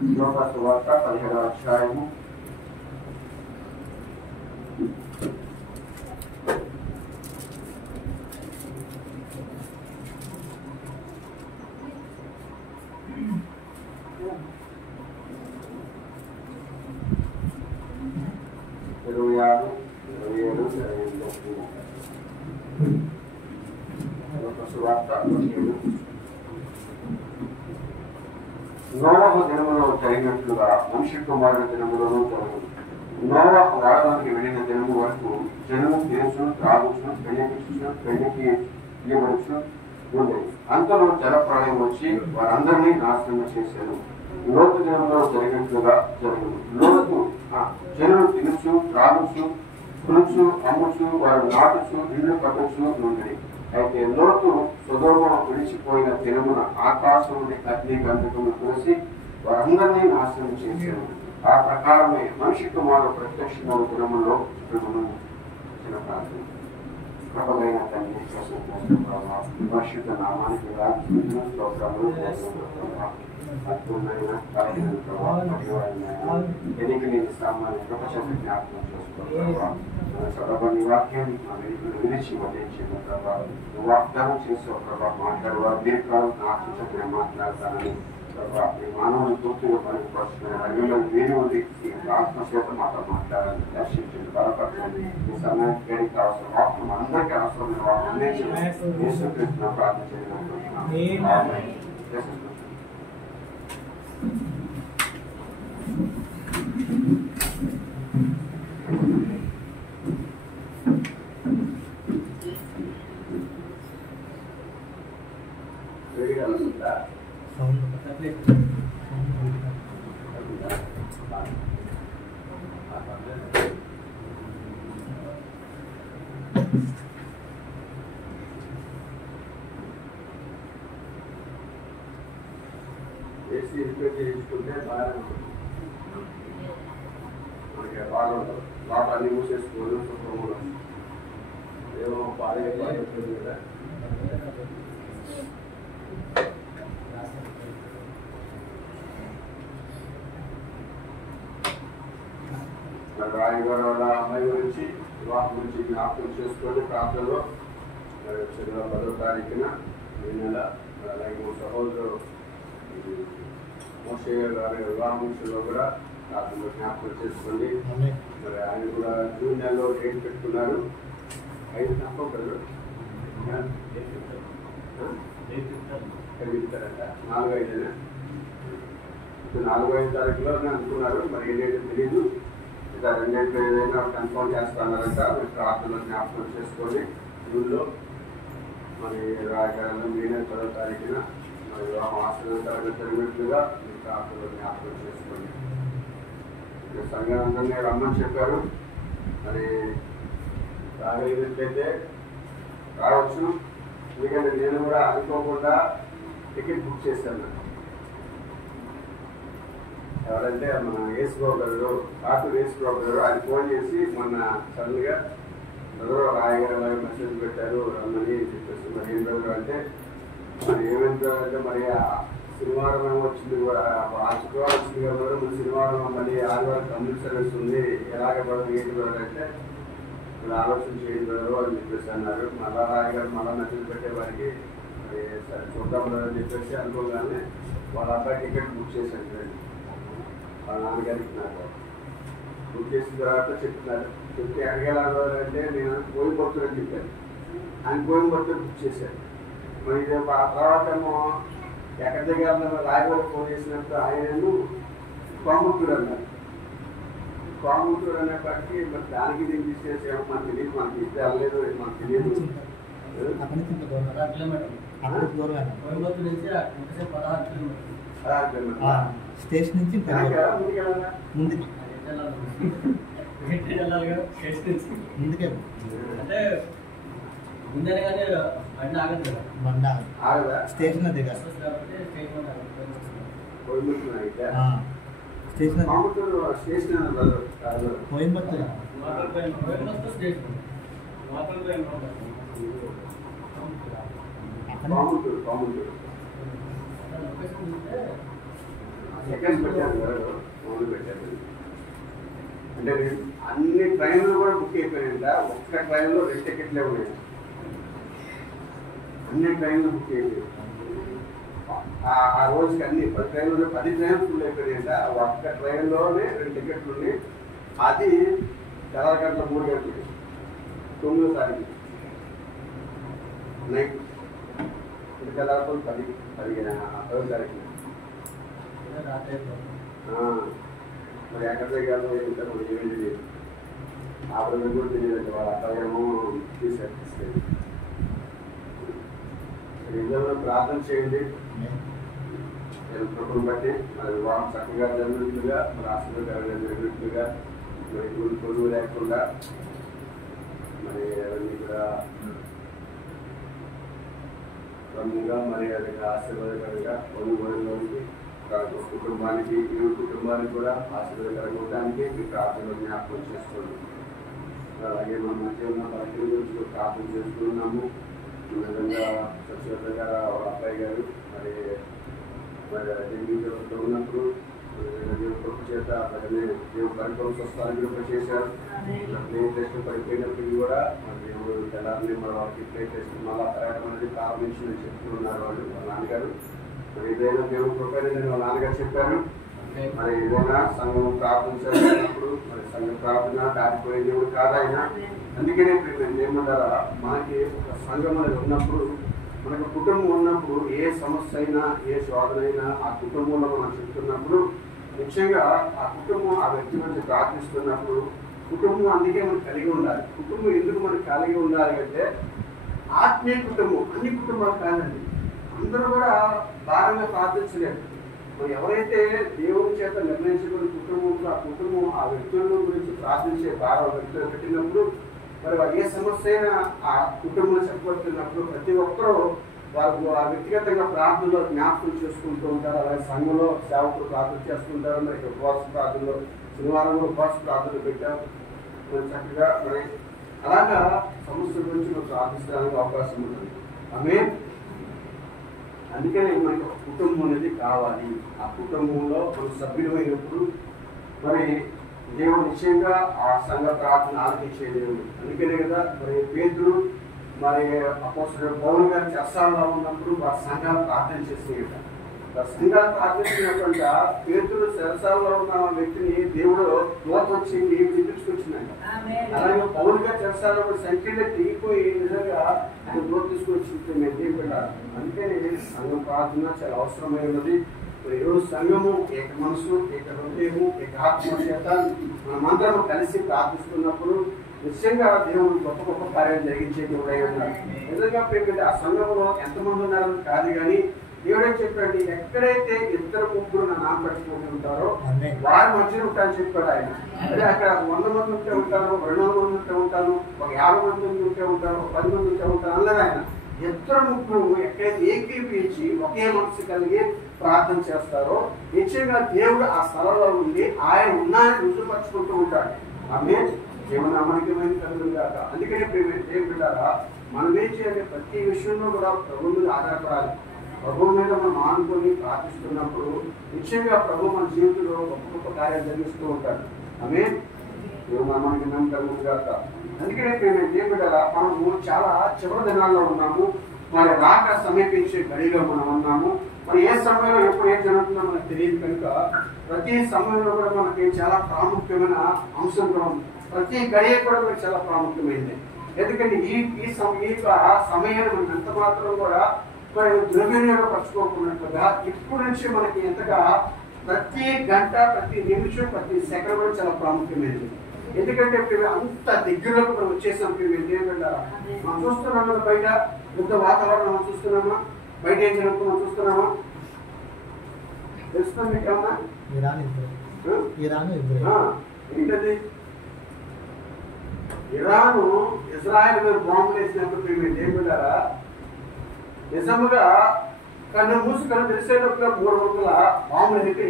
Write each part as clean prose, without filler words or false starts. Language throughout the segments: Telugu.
లూకాసు వార్త 17వ అధ్యాయము 26, 27, 28. లూకాసు వార్త 17. నోవహు దినములో జరిగినట్లుగా మనిషి కుమారుని దినములోనూ జరుగును. నోవహు వాడడానికి వెళ్ళిన దినము వరకు జనము తినచ్చు, త్రాగుచు, పెళ్లికి ఇవ్వచ్చు ఉండేది. అంతలో జలప్రళయం వచ్చి వారందరినీ నాశనం చేశారు. లోతు దినంలో జరిగినట్లుగా జరుగును. లోతు జనులు తినచ్చు, త్రాగుచు, కొనుచు, అమ్ముచు, వారు నాటుచు, ఇల్లు కట్టచ్చు నుండి. అయితే లోతు సొదొమ విడిచిపోయిన దినమున ఆకాశముని అగ్ని గంధకమును కురిసి వారందరినీ నాశనం చేశారు. ఆ ప్రకారమే మనిషి కుమారుడు ప్రత్యక్షమైన దినములో చిన్న ప్రాంతం కృపగైన తండ్రి పరిశుద్ధ నామానికి అద్భుతమైన ఎన్నికలేని సామాన్య ప్రపంచాన్ని జ్ఞాపకం చేసుకోవాలి. చదవని వాక్యాన్ని వినిచి వదిలించిన ప్రభావ వాగ్దానం చేసే ప్రభావ మాట్లాడేవారు దీర్ఘకాలం నాకు చెప్పిన మాట్లాడతానని ప్రభావ మీ మానవుని పూర్తిగా పనిపరుచుకునే రంగంలో వేరు ఆత్మచేత మాతో మాట్లాడాలని దర్శించండి, బలపరచండి. ఈ సమయానికి వేడికి అవసరం వాక్యం అందరికీ అవసరమైన వాక్యం అందించండి. యేసుక్రీస్తును ప్రార్థన చేయడం ఏసీ రిపేర్ చేయించుకుంటే బాగా ఉంటుంది. మనకి బాగా ఉంటుంది. బాగా అన్ని మూసేసుకోవాలి. శుభ్రంగా ఏమో పాడే పాడుతుంది కదా. రాయగారు వాళ్ళ అమ్మాయి గురించి వివాహం గురించి జ్ఞాపకం చేసుకోండి. ప్రాంతంలో 10వ తారీఖున ఈ నెల అలాగే మా సహోదరు మోషయ్య గారి వివాహం విషయంలో కూడా ప్రాంతంలో జ్ఞాపకం చేసుకోండి. మరి ఆయన కూడా జూన్ నెలలో డేట్ పెట్టుకున్నారు. 5 సంవత్సరాలు 4-5 4-5 తారీఖులో అనుకున్నారు. మరి ఏంటంటే తెలీదు. ఇక రెండేళ్ళు ఏదైనా కన్ఫర్మ్ చేస్తున్నారంట. మీరు ప్రార్థనలో జ్ఞాపకం చేసుకోండి. జూన్లో మరి రాయగారంలో మే 10వ తారీఖున మరి వివాహం ఆశీర్వాదాలు జరిగినట్లుగా మీరు ప్రార్థనలో జ్ఞాపకం చేసుకోండి. ఇక సంఘాలందరినీ రమ్మని చెప్పారు. మరి రాగలిగినట్లయితే రావచ్చు. ఎందుకంటే నేను కూడా అనుకోకుండా టికెట్ బుక్ చేశాను. ఎవరంటే మన యేసుబాబు గారు, డాక్టర్ యేసుబాబు గారు, ఆయన ఫోన్ చేసి మొన్న సడన్గా ఎవరో రాయగారు మెసేజ్ పెట్టారు రమ్మని చెప్పేసి. మరి ఏం బ్రదర్ అంటే మరి ఏమైందంటే మరి శనివారం ఏమో వచ్చింది, ఆ శుక్రవారం వచ్చింది కదా, మరి శనివారం మళ్ళీ ఆదివారం కంప్లీట్ సర్వీస్ ఉంది, ఎలాగ బ్రదర్ ఏంటి బ్రదర్ అంటే మీరు ఆలోచన చేయండి బ్రదరు అని చెప్పేసి అన్నారు. మళ్ళా రాయగారు మళ్ళా మెసేజ్ పెట్టేవారికి మరి సరే చూద్దాం అని చెప్పేసి అనుకోగానే వాళ్ళ అబ్బాయి టికెట్ బుక్ చేశాను. వాళ్ళ నాన్నగారికి నాకు బుక్ చేసిన తర్వాత చెప్తున్నారు. చెప్తే అడిగేలాగంటే నేను కోయంబత్తూరు అని చెప్పాను. ఆయన కోయంబత్తూరు బుక్ చేశాను. మరి ఆ తర్వాత ఏమో ఎక్కడి దగ్గర రాయగూడ ఫోన్ చేసినప్పుడు ఆయనను కోయంబత్తూరు అన్నారు. కోయంబత్తూరు అనేప్పటికీ మరి దానికి దీన్ని తీసేసేమో మనకు తెలియదు, మనకి ఇస్తే వెళ్ళలేదు, మనకు తెలియదు. స్టేషన్ నుంచి ముందుకే అంటే ముందనే కానీ బండి ఆగదు కదా. బండి ఆగదా? స్టేషన్ దగ్గర స్టేషన్ కోయంబత్తూరు సెకండ్స్ పెట్టారు కదా, ఫోన్లు పెట్టారు. అంటే అన్ని ట్రైన్లు కూడా బుక్ అయిపోయాయంట. ఒక్క ట్రైన్లో 2 టికెట్లే ఉన్నాయి. అన్ని ట్రైన్లు బుక్ అయిపోయాయి. ఆ రోజుకి అన్ని 10 ట్రైన్లు 10 ట్రైన్లు ఫుల్ అయిపోయాయంట. ఒక్క ట్రైన్లోనే 2 టికెట్లు ఉన్నాయి. అది తెల్లగంటల 3 గంటలకి 9వ తారీఖు నైట్. ఇంకా తెల్లగంటలు 10వ తారీఖు. మరి ఎక్కడ దగ్గర ఏంటో మనకి ఏమేమి తెలియదు. ఆవిడ కూడా తెలియదండి. వాళ్ళ అబ్బాయేమో తీసుకొస్తే నిజంగా ప్రార్థన చేయండి. ప్రభుత్వం బట్టి మరి వివాహం చక్కగా జరిగినట్లుగా, మరి ఆశీర్వాదాలు జరిగినట్లుగా, మరి కొడుకు లేకుండా మరి అవన్నీ కూడా క్రమంగా మరి అది ఆశీర్వాదకరంగా కొనుగోలులోనికి కుటుంబానికి ఈ కుటుంబానికి కూడా ఆశీర్వాదకరంగా ఉండడానికి మీ ప్రార్థనలు జ్ఞాపకం చేసుకోండి. అలాగే మన మధ్య ఉన్న బలహీన గురించి ప్రార్థన చేసుకున్నాము. ఈ విధంగా సత్యవత గారు వాళ్ళ అబ్బాయి గారు మరి దేవుడితో ఉన్నప్పుడు దేవుడు కృప చేత అలాగనే దేవుడు పరికరం స్వస్థానికి కృప చేశారు. ప్లేన్ టెస్ట్ పడిపోయినప్పటికీ కూడా మరి దేవుడు తెల్లారిని మరి వాళ్ళకి ప్లేన్ టెస్ట్ మళ్ళా పెరగడం అనేది ప్రారంభించిందని చెప్తున్నారు వాళ్ళ నాన్నగారు. మరి ఏదైనా దేవుడు కృప లేదని వాళ్ళ నాన్నగారు చెప్పారు. మరి ఏదైనా సంఘం ప్రార్థన చేస్తున్నప్పుడు మరి సంఘం ప్రార్థన దాటిపోయే దేవుడు కాదాయన. అందుకనే ఏమంటారా, మనకి ఒక సంఘం అనేది ఉన్నప్పుడు, మనకు కుటుంబం ఉన్నప్పుడు ఏ సమస్య అయినా ఏ శోధన అయినా ఆ కుటుంబంలో మనం చెప్తున్నప్పుడు ముఖ్యంగా ఆ కుటుంబం ఆ వ్యక్తి నుంచి ప్రార్థిస్తున్నప్పుడు కుటుంబం అందుకే మనకు కలిగి ఉండాలి. కుటుంబం ఎందుకు మనకు కలిగి ఉండాలి అంటే ఆత్మీయ కుటుంబం. అన్ని కుటుంబాలు కాదండి, అందరూ కూడా భారంగా ప్రార్థించలేరు. మరి ఎవరైతే దేవుని చేత నిర్ణయించుకున్న కుటుంబంలో ఆ కుటుంబం ఆ వ్యక్తుల గురించి ప్రార్థించే భారం వ్యక్తులు పెట్టినప్పుడు మరి ఏ సమస్య అయినా ఆ కుటుంబంలో చెప్పబడుతున్నప్పుడు ప్రతి ఒక్కరూ వారు ఆ వ్యక్తిగతంగా ప్రార్థనలో జ్ఞాపకం చేసుకుంటూ ఉంటారు. అలాగే సంఘంలో సేవకులు ప్రార్థన చేస్తుంటారు. మరి ఉపవాస ప్రార్థనలో శనివారంలో ఉపవాస ప్రార్థనలు పెట్టారు. మరి చక్కగా మరి అలాగా సమస్య గురించి మనం ప్రార్థించడానికి అవకాశం ఉంటుంది. అందుకనే మనకి ఒక కుటుంబం అనేది కావాలి. ఆ కుటుంబంలో మన సభ్యులు అయినప్పుడు మరి దేవుడు నిశ్చయంగా ఆ సంఘ ప్రార్థన ఆలకించే దేవుడు. అందుకనే కదా మరి పేతురు మరి అపోస్తలుడు పౌలు గారు చెరసాలలో ఉన్నప్పుడు వారి సంఘాలు ప్రార్థన చేసేట. సంఘాలు ప్రార్థించినటువంటి పేతురు చెరసాలలో ఉన్న వ్యక్తిని దేవుడు దూత వచ్చి తీసుకొచ్చిందంట. అలాగే పౌలు గారు చెరసాలలో సంఖ్యలో తిరిగిపోయి నిజంగా ఆయన దూత తీసుకొచ్చి మేము దేవుడారు. అందుకని సంఘం ప్రార్థన చాలా అవసరమైనది. ఈరోజు సంఘము ఏక మనసు, ఏక హృదయము, ఏక ఆత్మ చేత మనమందరం కలిసి ప్రార్థిస్తున్నప్పుడు నిశ్చయంగా దేవుడు గొప్ప గొప్ప కార్యాలు జరిగించే దేవుడై ఉన్నారు. నిజంగా ప్రేమించి ఆ సంఘంలో ఎంతమంది ఉన్నారని కాదు కానీ దేవుడే చెప్పండి, ఎక్కడైతే 2-3 నా నామ పెట్టుకుంటూ ఉంటారో వారి మధ్యలో ఉంటారని చెప్పాడు ఆయన. అదే అక్కడ 100 మంది ఉంటే ఉంటారు, 200 మంది ఉంటే ఉంటారు, ఒక 50 మంది ఉంటే ఉంటారు, ఒక 10 మంది ఉంటే ఉంటారు అన్నది ఆయన. 2-3 ఎక్కడైతే ఏకీపించి ఒకే మనసు కలిగి ప్రార్థన చేస్తారో నిశ్చయంగా దేవుడు ఆ స్థలంలో ఉండి ఆయన ఉన్నాయని రుజుపరుచుకుంటూ ఉంటాడు. ఆమె దేవుని అమరికమైన కలుగులు కాక. అందుకనే దేవుడారా మనం ఏం చేయాలి, ప్రతి విషయంలో కూడా ప్రభు మీద ఆధారపడాలి. ప్రభు మీద మనం ఆనుకొని ప్రార్థిస్తున్నప్పుడు నిశ్చయంగా ప్రభు మన జీవితంలో గొప్ప గొప్ప కార్యాలు జరిగిస్తూ ఉంటాడు. ఆమె దేవుని అమరికమైన కలుగులు కాక. అందుకనే దేవుడారా మనము చాలా చివరి దినాల్లో ఉన్నాము. మరి రాక సమీపించే గడిలో మనం ఉన్నాము. మరి ఏ సమయంలో ఎప్పుడు ఏం జరుగుతుందో మనకు తెలియదు కనుక ప్రతి సమయంలో కూడా మనకి చాలా ప్రాముఖ్యమైన అంశం కూడా ఉంది. ప్రతి గడియ కూడా మనకి చాలా ప్రాముఖ్యమైంది. ఎందుకంటే ఈ సమయాన్ని మనం ఎంత మాత్రం కూడా మరి దుర్వినియోగపరచుకోకున్నట్లుగా ఇప్పుడు నుంచి మనకి ఎంతగా ప్రతి గంట, ప్రతి నిమిషం, ప్రతి సెకండ్ కూడా చాలా ప్రాముఖ్యమైనది. ఎందుకంటే అంత దగ్గరలోకి మనం వచ్చేసాం. ఏంటంటారా మనం చూస్తున్నాం కదా, బయట ఇంత వాతావరణం మనం చూస్తున్నామా, బయట ఏం జరుగుతుందో మనం చూస్తున్నామా, తెలుస్తున్నాం మీకు ఏమన్నా? ఏంటది? ఇరాను ఇజ్రాయెల్ మీద బాంబులు వేసినప్పుడు ఏంటంటారా నిజముగా కన్ను మూసుకొని తెలిసేటప్పుడు 300 బాంబులు పెట్టి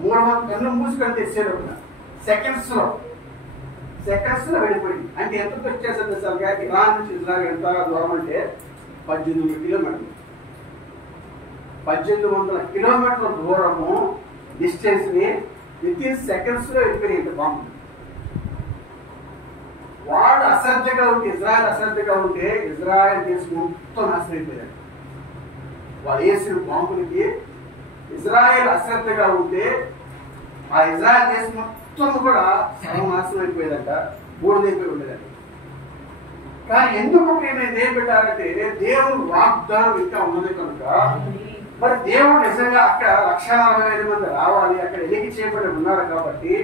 300 కన్ను మూసుకొని తెచ్చేటప్పుడు సెకండ్స్ లో వెళ్ళిపోయింది. అంటే ఎంత వచ్చేసింది సార్? ఇరాన్ నుంచి ఇజ్రాయెల్ ఎంత దూరం అంటే 18 కిలోమీటర్లు. 1800 కిలోమీటర్ల దూరము డిస్టెన్స్ ని వితిన్ సెకండ్స్ లో వెళ్ళిపోయింది బాంబు. వాడు అశ్రద్ధగా ఉంటే, ఇజ్రాయెల్ అశ్రద్ధగా ఉంటే ఇజ్రాయెల్ దేశం మొత్తం నాశనం అయిపోయాడు. వాడు వేసిన బాంబులకి ఇజ్రాయెల్ అశ్రద్ధగా ఉంటే ఆ ఇజ్రాయెల్ దేశం మొత్తం కూడా సర్వనాశనం అయిపోయేదంట, బూడిదైపోయి ఉండేదంట. కానీ ఎందుకు నేను ఏం పెట్టాలంటే దేవుడు వాగ్దానం ఇంకా ఉన్నది కనుక, మరి దేవుడు నిజంగా అక్కడ 1,40,000 మంది రావాలి, అక్కడ ఎలిగి చేయబడి ఉన్నారు కాబట్టి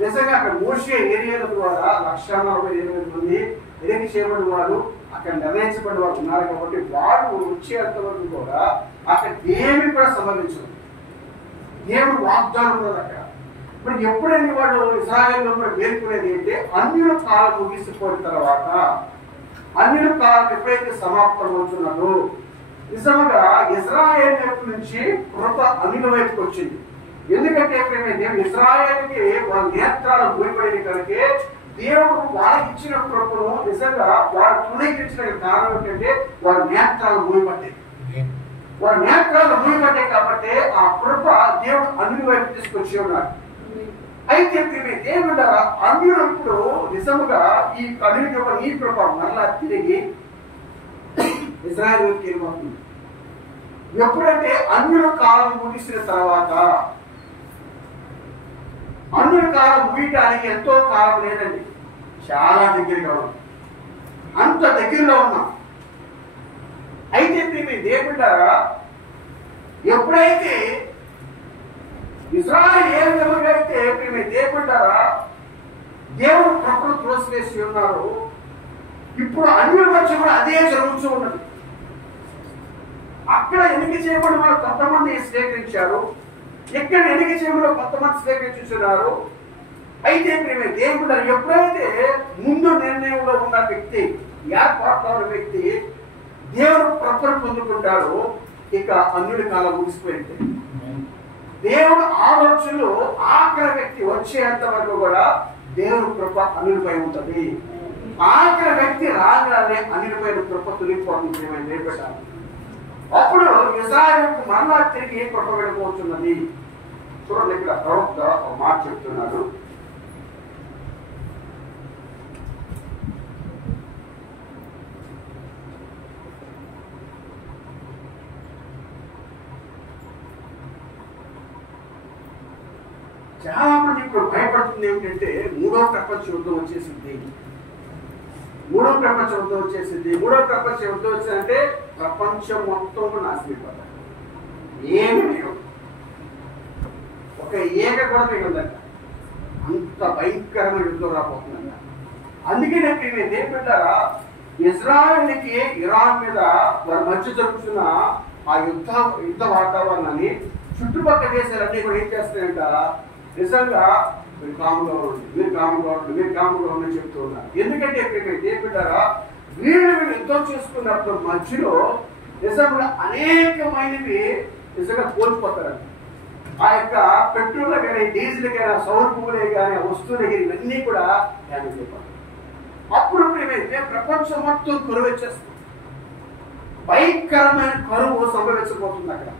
నిజంగా అక్కడ మోషే ఏరియాల ద్వారా 1,40,000 మంది ఎలిగి చేయబడిన వారు అక్కడ నిర్ణయించబడిన వారు ఉన్నారు కాబట్టి వాడు వచ్చేంత వరకు కూడా అక్కడ ఏమి కూడా సంభవించదు. దేవుడు వాగ్దానం ఉన్నది అక్కడ. మరి ఎప్పుడైనా వాడు ఇశ్రాయేలులో కూడా వేరుకునేది అంటే అన్యుల కాలం ముగిసిపోయిన తర్వాత, అన్యుల కాలం ఎప్పుడైతే సమాప్తం అవుతున్నదో నిజంగా ఇశ్రాయేలు వైపు నుంచి కృప అన్యుల వైపుకి వచ్చింది. ఎందుకంటే దేవుడు ఇశ్రాయేలుకి వాళ్ళ నేత్రాలు భూమిపడిన కనుకే దేవుడు వాళ్ళకి ఇచ్చిన కృపను నిజంగా వాడు తృణీకరించిన కారణం ఏంటంటే వారి నేత్రాలు భూమిపడ్డాయి. వారి నేత్రాలు భూమిపడ్డాయి కాబట్టి ఆ కృప దేవుడు అన్యుల వైపు తీసుకొచ్చి ఉన్నాడు. అయితే దేవుడు అన్యులు ఇప్పుడు నిజముగా ఈ అన్యుల ఈ కృప మరలా తిరిగి ఇజ్రాయేల్ వైపు వెళ్ళిపోతుంది. ఎప్పుడంటే అన్యుల కాలం ముగిసిన తర్వాత, అన్యుల కాలం ముగియటానికి ఎంతో కాలం లేదండి, చాలా దగ్గరగా ఉన్నాం, అంత దగ్గరలో ఉన్నాం. అయితే దేవుడు ఎప్పుడైతే ఇజ్రాయేల్ ఏ విధంగా అయితే దేవుడు కృపను త్రోసివేసి ఉన్నారు, ఇప్పుడు అన్యుల మధ్య కూడా అదే జరుగుతూ ఉన్నది. అక్కడ ఎన్నిక చేయబడి వాళ్ళు కొంతమంది స్వీకరించారు, ఇక్కడ ఎన్నిక చేయబడి కొంతమంది స్వీకరించున్నారు. అయితే దేవుడు ఎప్పుడైతే ముందు నిర్ణయంలో ఉన్న వ్యక్తి, ఏర్పాటులో ఉన్న వ్యక్తి దేవుడు కృపను పొందుకుంటాడు, ఇక అన్యుడి కాలం ముగిసిపోయింది. దేవుడు ఆలోచనలు ఆఖరి వ్యక్తి వచ్చేంత వరకు కూడా దేవుడు కృప అన్యుడిపై ఉంటుంది. ఆఖరి వ్యక్తి రాగానే అన్యుడిపైన కృప తొలిగిపోతుంది. నేర్పెట్టాలి. అప్పుడు ఇశ్రాయేలుకు మరలా తిరిగి కృప వెళ్ళిపోతున్నది. చూడండి, ఇక్కడ ప్రవక్త ఒక మాట చెప్తున్నాడు. చాలా మంది ఇప్పుడు భయపడుతుంది ఏమిటంటే మూడో ప్రపంచ యుద్ధం వచ్చేసింది. మూడో ప్రపంచ యుద్ధం వచ్చేసింది. మూడో ప్రపంచ యుద్ధం వచ్చిందంటే ప్రపంచం మొత్తం నాశనమైపోతారు. ఏమి లేవు, ఒక ఏక కూడా మిగలదంట. అంత భయంకరమైన యుద్ధం రాబోతుందంట. అందుకే నేను ఏమిటారా, ఇజ్రాయెల్కి ఇరాన్ మీద వారి మధ్య జరుగుతున్న ఆ యుద్ధ వాతావరణాన్ని చుట్టుపక్కల దేశాలన్నీ కూడా ఏం చేస్తాయంట, నిజంగా మీరు కాముగా ఉండండి, మీరు కాముగా ఉండండి, మీరు కాముగా ఉండని చెప్తూ ఉన్నారు. ఎందుకంటే ఏమిటారా, వీళ్ళు యుద్ధం చేసుకున్నప్పుడు మధ్యలో నిజంగా అనేకమైనవి నిజంగా కోల్పోతారంట. ఆ యొక్క పెట్రోల్ కానీ, డీజిల్ కానీ, సౌర పువ్వులే కానీ, వస్తువులు కానీ ఇవన్నీ కూడా డ్యామేజ్ అయిపోతాయి. అప్పుడు ప్రపంచం మొత్తం కరువు వచ్చేస్తుంది. భయంకరమైన కరువు సంభవించబోతుంది అక్కడ.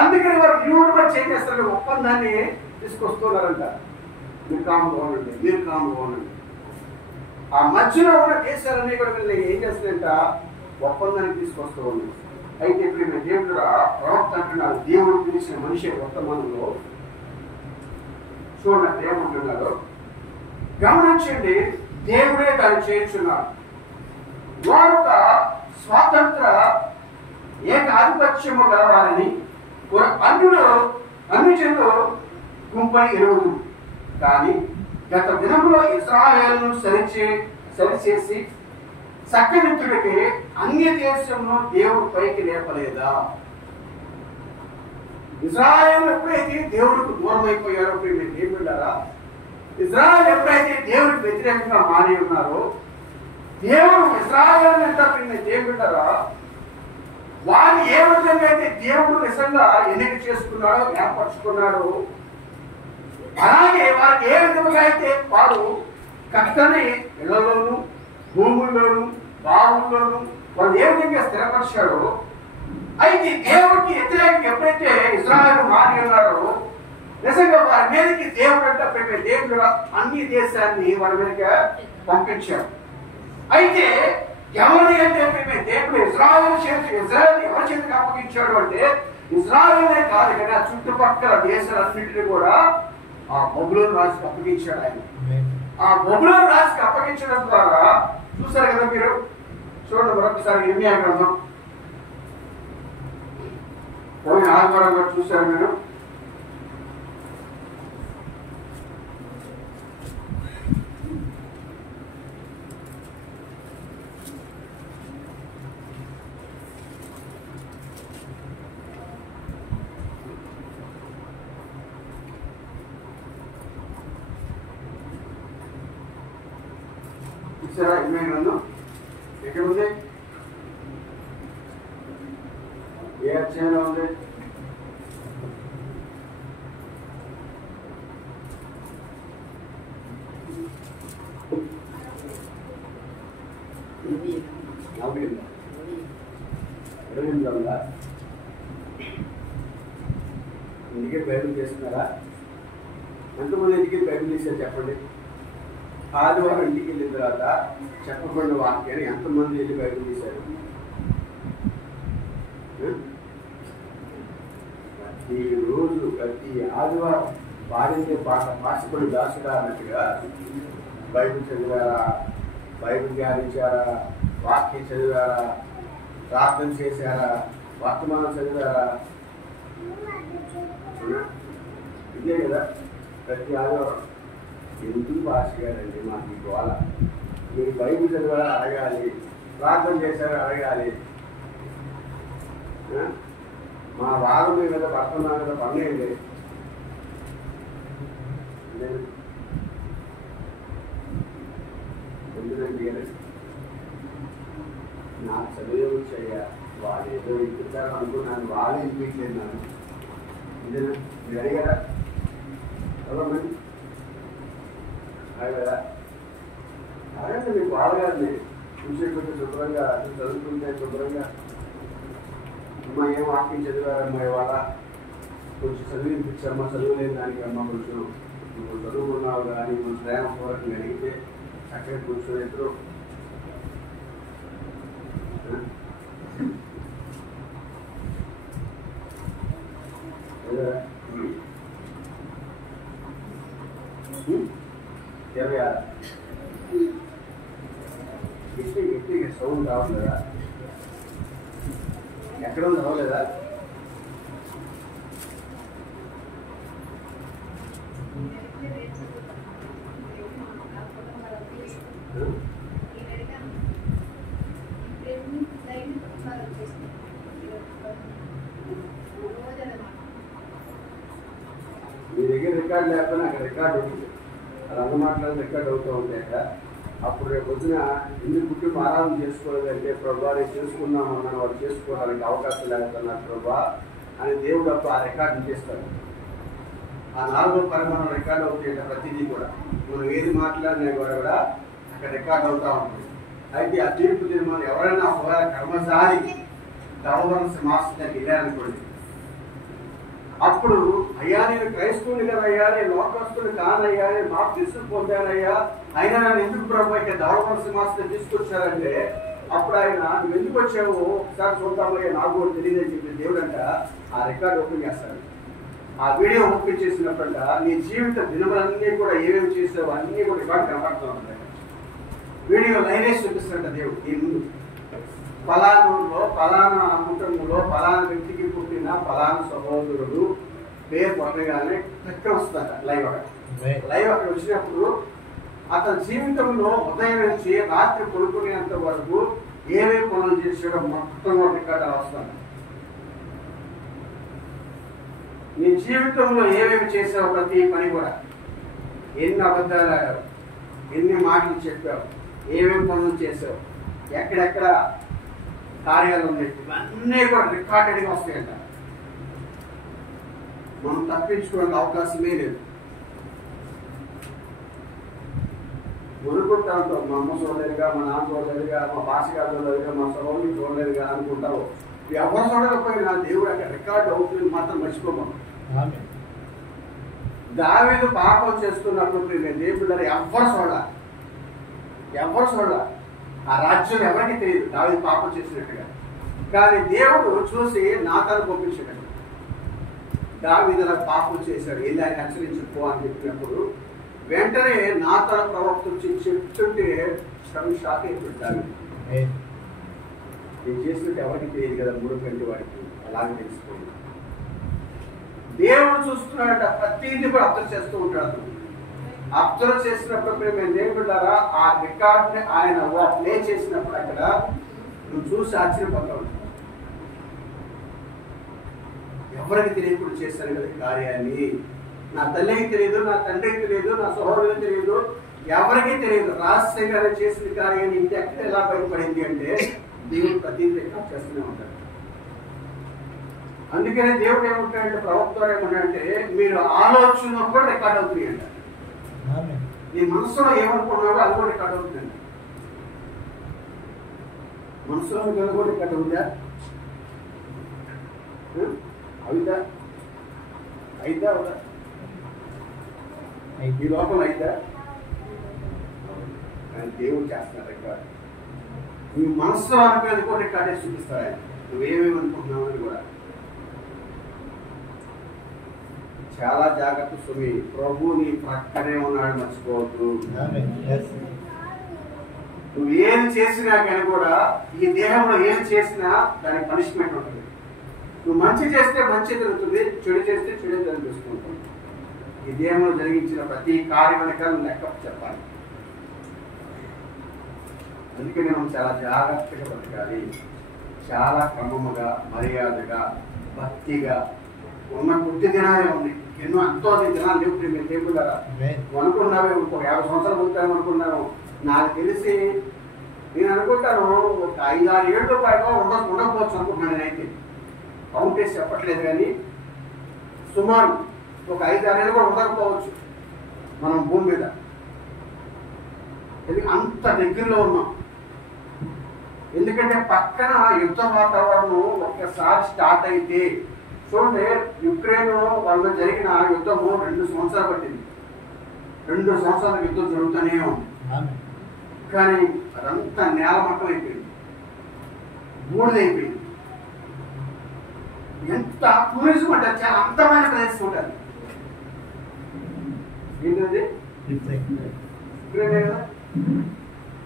అందుకని వారు యూనివర్స్ ఏం చేస్తారు, ఒప్పందాన్ని తీసుకొస్తున్నారంట. మీరు కాముగా ఉండండి, మీరు కాముగా ఉండండి. ఆ మధ్యలో ఉన్న దేశాలన్నీ కూడా వీళ్ళు ఏం చేస్తారంట, ఒప్పందాన్ని తీసుకొస్తూ ఉన్నాయి. అయితే ఇప్పుడు దేవుడు ప్రవక్త అంటున్నారు, దేవుడు పిలిచిన మనిషి వర్తమానంలో చూడండి ఏమంటున్నారు, గమనించండి. దేవుడే దాన్ని చేయించున్నారు. వారొక స్వాతంత్ర ఏక ఆధిపత్యము గలవాలని అన్ని జనులు గుంపై ఎరుగుదు. కానీ గత దినంలో ఇశ్రాయేలును సరిచేసి చక్కనిత్తుడికి అన్య దేశంలో దేవుడు పైకి లేపలేదా? ఇశ్రాయేలు ఎప్పుడైతే దేవుడికి దూరం అయిపోయారో దేవుడారా, ఇశ్రాయేలు ఎప్పుడైతే దేవుడికి వ్యతిరేకంగా మారి ఉన్నారో, దేవుడు ఇశ్రాయేలు ఎంత దేవుడారా, వారిని ఏ విధంగా అయితే దేవుడు నిజంగా ఎన్నిక చేసుకున్నాడో, ఏర్పరచుకున్నాడో, అలాగే వారికి ఏ విధంగా అయితే వారు కట్టని ఇళ్లలోను, భూముల్లోను, బావుల్లోను వాళ్ళు ఏ విధంగా స్థిరపరిచాడో, అయితే దేవుడికి వ్యతిరేకంగా అయితే ఇజ్రాయేలు మాట ఉన్నారు, నిజంగా వారి మీదకి దేవుడు అంటే దేవుడు అన్ని దేశాన్ని వారి మీదకి పంపించారు. అయితే ఎవరిని అంటే దేవుడు ఇజ్రాయేల్ ఎవరి చేతికి అప్పగించాడు అంటే ఇజ్రాయేలే కాదు కానీ ఆ చుట్టుపక్కల దేశాలన్నింటినీ కూడా ఆ బబులోను రాజుకి అప్పగించాడు ఆయన. ఆ బబులోను రాజుకి అప్పగించడం ద్వారా చూసారు కదా మీరు. చూడండి మరొకసారి ఇర్మియా గ్రంథం పోయిన ఆదివారం కూడా చూశారు మీరు. చూసారా ఇర్మియా గ్రంథం ఎక్కడ ఉంది, ఏ అధ్యాయంలో ఉంది? ఇంటికి బైబిల్ చేస్తున్నారా? ఎంతమంది ఇంటికి బైబిల్ చేశారు చెప్పండి. ఆదివారం ఇంటికి వెళ్ళిన తర్వాత చెప్పబడిన వాక్యాన్ని ఎంతమంది వెళ్ళి బైబిల్ తీశారు? ప్రతి రోజు ప్రతి ఆదివారం భార్య పాసిపడి దాసుడా అన్నట్టుగా బైబిల్ చదివారా, బైబిల్ ధ్యానించారా, వాక్యం చదివారా, ప్రార్థన చేశారా, వర్తమానం చదివారా? ఇదే కదా ప్రతి ఆదివారం. ఎందుకు భాష గారండి మాకు ఈ గోళ? మీరు బైబిల్ చదివారా అడగాలి, ప్రార్థన చేశారా అడగాలి. మా వాదం మీద పడుతున్నా కదా పన్నేయండి. నాకు చదివే వచ్చాయ్యా, వాళ్ళు ఏదో ఇప్పించారు అనుకున్నాను, వాళ్ళు ఇప్పించలేన్నాను. ఇదేనా మీరు అడిగారా? చదవమని అడగరా? అడగండి, మీకు బాధగానే చూసేటువంటి శుభ్రంగా చదువుకుంటే శుభ్రంగా అమ్మ ఏం వాక్యం చదివారమ్మా ఇవాళ, కొంచెం చదివించారమ్మా, చదువులేని దానికి అమ్మ కొంచెం నువ్వు చదువుకున్నావు కానీ కొంచెం ప్రేమపూర్వకంగా అడిగితే చక్కగా కూర్చొని ఎదురు గట్టిగా సౌండ్ రావట్లేదా? ఎక్కడ ఉంది రావలేదా? మీ దగ్గర రికార్డు లేకపోయినా అక్కడ రికార్డు ఉంటుంది. అది అన్న మాట్లాడి రికార్డు అవుతూ ఉంటాయట. అప్పుడు రేపు పొద్దున ఎందుకు కుటుంబ ఆరాధన చేసుకోలేదంటే ప్రభా నేను చేసుకున్నామన్నాను, వాళ్ళు చేసుకోవడానికి అవకాశం లేకపోతున్నారు ప్రభా అని దేవుడు అప్పుడు ఆ రికార్డు చేస్తాడు. ఆ 4వ పరిమాణం రికార్డు అవుతాయట. ప్రతిదీ కూడా మనం ఏది మాట్లాడినా కూడా అక్కడ రికార్డు అవుతూ ఉంటుంది. అయితే ఆ తీర్పు తీర్మానం ఎవరైనా ఒకవేళ కర్మసారి దవవరం సింహాసనానికి వెళ్ళారనుకోండి, అప్పుడు అయ్యా నేను క్రైస్తవుని కదా అయ్యా, నేను లోకస్తుని కానయ్యా, నేను బాప్తిస్మం పొందానయ్యా, అయినా నన్ను ఎందుకు ప్రభు ఇక్కడ దవవరం సింహాసనం తీసుకొచ్చారంటే అప్పుడు ఆయన నువ్వు ఎందుకు వచ్చావు ఒకసారి చూద్దామయ్యా, నాకు కూడా తెలియదని చెప్పి దేవుడు అంట ఆ రికార్డు ఓపెన్ చేస్తాడు. ఆ వీడియో ఓపెన్ చేసినప్పుడంట నీ జీవిత దినములన్నీ కూడా ఏమేమి చేసావు అన్నీ కూడా రికార్డు కనపడుతూ ఉంటాయి. వీడియో లైవ్ చూపిస్తాడంట దేవుడు. ఈ ముందు ఫలానూరులో ఫలానా కుటుంబంలో ఫలానా వ్యక్తికి పుట్టిన ఫలానా సహోదరుడు పేరు పొందగానే చక్కగా వస్తుందట లైవ్. అక్కడ వచ్చినప్పుడు అతని జీవితంలో ఉదయం నుంచి రాత్రి పడుకునేంత వరకు ఏమేమి పనులు చేసాడో మొత్తం రికార్డు వస్తుంది. నీ జీవితంలో ఏమేమి చేసావు ప్రతి పని కూడా, ఎన్ని అబద్ధాలు ఆడావు, ఎన్ని మాటలు చెప్పావు, ఏమేమి పనులు చేసావు, ఎక్కడెక్కడ కార్యాలు ఉన్నాయి, ఇవన్నీ కూడా రికార్డెడ్గా వస్తాయంట. మనం తప్పించుకోవడానికి అవకాశమే లేదు. అనుకుంటా ఉంటాం మా అమ్మ చూడలేదుగా, మా నాన్న చూడలేదుగా, మా భాష గారు చూడలేదుగా, మా సహోదరులు చూడలేదుగా అనుకుంటావు. ఎవరు చూడకపోయినా దేవుడు అక్కడ రికార్డ్ అవుతుంది మాత్రం మర్చిపోమా. ఆమేన్. దావీదు పాపం చేస్తున్నప్పుడు దేవుడు ఎవరు చూడాల ఆ రాజ్యం ఎవరికి తెలియదు దావీదు పాపం చేసినట్టుగా. కానీ దేవుడు చూసి నాతాను పంపించాడు. దావీదు పాపం చేశాడు, వెళ్ళి ఆయన హెచ్చరించుకో అని చెప్పినప్పుడు వెంటనే నాతాను ప్రవక్త వచ్చి చెప్తుంటే షాక్ అయిపోయాడు దావీదు. నేను చేసినట్టు ఎవరికి తెలియదు కదా, 3 గంటల వారికి అలాగే తెలిసిపోయింది. దేవుడు చూస్తున్నాడట, ప్రతిదీ కూడా అబ్జర్వ్ చేస్తూ ఉంటాడు. అబ్జర్వ్ చేసినప్పుడు మేము దేవుడారా ఆ రికార్డ్ని ఆయన ప్లే చేసినప్పుడు అక్కడ నువ్వు చూసి ఆశ్చర్యపోతా ఉంటావు. ఎవరికి తెలియకుండా చేశాను కదా కార్యాన్ని. నా తల్లికి తెలియదు, నా తండ్రికి తెలియదు, నా సహోదరునికి తెలియదు, ఎవరికి తెలియదు. రహస్యంగా చేసిన కార్యాన్ని ఇంటి ఎక్కడ ఎలా బయటపడింది అంటే దేవుడు ప్రతిదీ రికార్డ్ చేస్తూనే ఉంటాడు. అందుకనే దేవుడు ఏమంటాడంటే ప్రవక్త ఏమంటాడంటే మీరు ఆలోచన కూడా రికార్డ్ అవుతుంది అంట. నీ మనసులో ఏమనుకున్నావో అది కూడా రికార్డ్ అవుతుందండి. మనసులో కూడా రికార్డ్ అవుతుందా? అవుతా అయితా అవుతా ఈ లోపల అయితా కానీ దేవుడు చేస్తున్నారు రికార్డ్. నీ మనసులో అనుకునేది కూడా రికార్డే చూపిస్తారా నువ్వేమేమి అనుకుంటున్నావు అని కూడా. చాలా జాగ్రత్త సుమి, ప్రభు నీ ప్రక్కనే ఉన్నాడు మర్చిపోవద్దు. నువ్వు ఏం చేసినా కానీ కూడా ఈ దేహంలో ఏం చేసినా దానికి పనిష్మెంట్ ఉంటుంది. నువ్వు మంచి చేస్తే మంచి జరుగుతుంది, చెడు చేస్తే చెడు జరుగుతుంది. ఈ దేహంలో జరిగించిన ప్రతి కార్యమైనా లెక్క చెప్పాలి. అందుకని మనం చాలా జాగ్రత్తగా బతకాలి. చాలా క్రమముగా, మర్యాదగా, భక్తిగా ఉన్న కొద్ది దినాలే ఉంది. ఎన్నో అంతో దినాలు లేవు. మీరు దేవుడారా అనుకున్నావే ఇంకో 50 సంవత్సరాలు ఉంటాను అనుకున్నాను. నాకు తెలిసి నేను అనుకుంటాను ఒక 5-6 ఏళ్ళు పైగా ఉండకపోవచ్చు అనుకుంటున్నాను. నేనైతే కౌంట్ చేసి చెప్పట్లేదు కానీ సుమారు ఒక 5-6 ఏళ్ళు కూడా ఉండకపోవచ్చు మనం భూమి మీద. అంత దగ్గరలో ఉన్నాం. ఎందుకంటే పక్కన యుద్ధ వాతావరణం ఒక్కసారి స్టార్ట్ అయితే చూడండి, యుక్రెయిన్ వాళ్ళ జరిగిన యుద్ధము 2 సంవత్సరాలు పట్టింది. 2 సంవత్సరాల యుద్ధం జరుగుతూనే ఉంది. కానీ అదంతా నేలమట్టం అయిపోయింది, బూడిదైపోయింది. ఎంత టూరిజం అంటే చాలా అందమైన ప్రదేశం ఉంటుంది. ఏంటది? యుక్రెయిన్ కదా,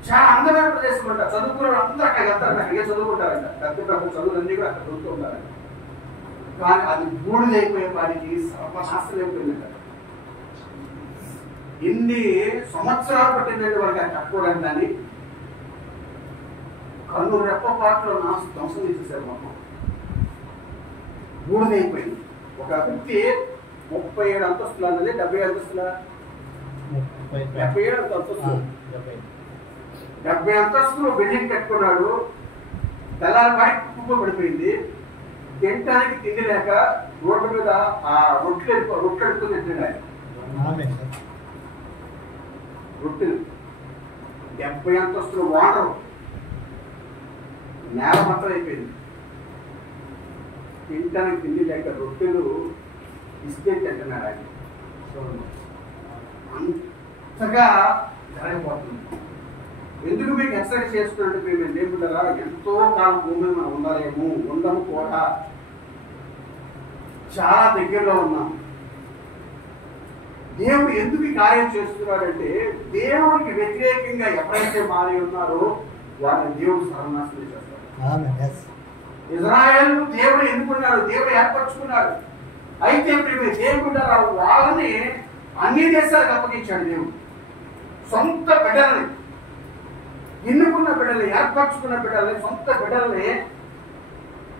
చాలా అందమైన ప్రదేశం అంట. చదువుకున్న అందరూ అక్కడికి వెళ్తారంట, అక్కడికే చదువుకుంటారంట. పెద్ద చదువులన్నీ కూడా అక్కడ చదువుతూ ఉంటారంట. కానీ అది బూడిదైపోయే వాడికి సర్వనాశనం అయిపోయిందంట. ఎన్ని సంవత్సరాలు పట్టిందంటే వాడికి అది కట్టుకోవడానికి. దాన్ని కన్ను రెప్పపాట్లో ధ్వంసం చేసేసారు మొత్తం. బూడిదైపోయింది. ఒక వ్యక్తి 37 అంతస్తులు అన్నది 70 అంతస్తుల 77 అంతస్తులు 70 అంతస్తులు బిల్డింగ్ కట్టుకున్నాడు. తెల్లారి వాడికి కుప్ప పడిపోయింది. తినటానికి తిండి లేక రోడ్డు మీద ఆ రొట్టెలు ఎడుకుని తింటాడు ఆయన. రొట్టెలు 70 అంతస్తులు వాటర్ నేల మట్టం అయిపోయింది. తినటానికి తిండి లేక రొట్టెలు ఇస్తే తింటున్నాడు ఆయన. అంతగా జరిగిపోతుంది. ఎందుకు మీకు ఎక్సర్సైజ్ చేస్తున్నట్టు మేము లేకుండా ఎంతో కాలం భూమి మీద మనం ఉండాలేము, ఉండము కూడా. చాలా దగ్గరలో ఉన్నాం. దేవుడు ఎందుకు ఈ కార్యం చేస్తున్నాడంటే దేవుడికి వ్యతిరేకంగా ఎవరైతే మారి ఉన్నారో వాళ్ళని దేవుడు సర్వనాశనం చేస్తాడు. ఇజ్రాయేల్ దేవుడు ఎన్నుకున్నాడు, దేవుడు ఏర్పరచుకున్నాడు. అయితే దేవుడు వాళ్ళని అన్ని దేశాలకు అప్పగించాడు. దేవుడు సొంత బిడ్డల్ని, ఎన్నుకున్న బిడ్డల్ని, ఏర్పరచుకున్న బిడ్డల్ని, సొంత బిడ్డల్ని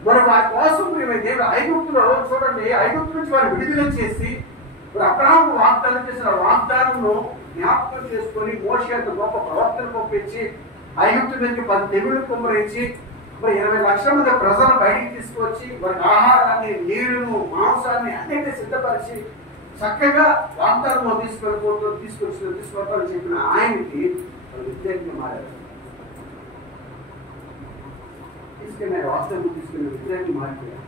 మరి వారి కోసం దేవుడు ఐగుప్తులో చూడండి, ఐగుప్తు నుంచి వారిని విడుదల చేసి అబ్రహాము వాగ్దానం చేసిన వాగ్దానంను జ్ఞాపకం చేసుకొని మోషే గొప్ప ప్రవర్తన పంపించి ఐగుప్తు మీదకి 10 తెగుళ్లు కుమ్మరించి మరి 20 లక్షల మంది ప్రజలను బయటికి తీసుకొచ్చి వారికి ఆహారాన్ని, నీరును, మాంసాన్ని అన్నింటినీ సిద్ధపరిచి చక్కగా వాగ్దానంలో తీసుకొస్తారని చెప్పిన ఆయనకి వ్యతిరేకంగా మారారు. తీసుకెళ్ళి వాస్తవం తీసుకెళ్ళి విగ్రహాన్ని మారిపోయారు.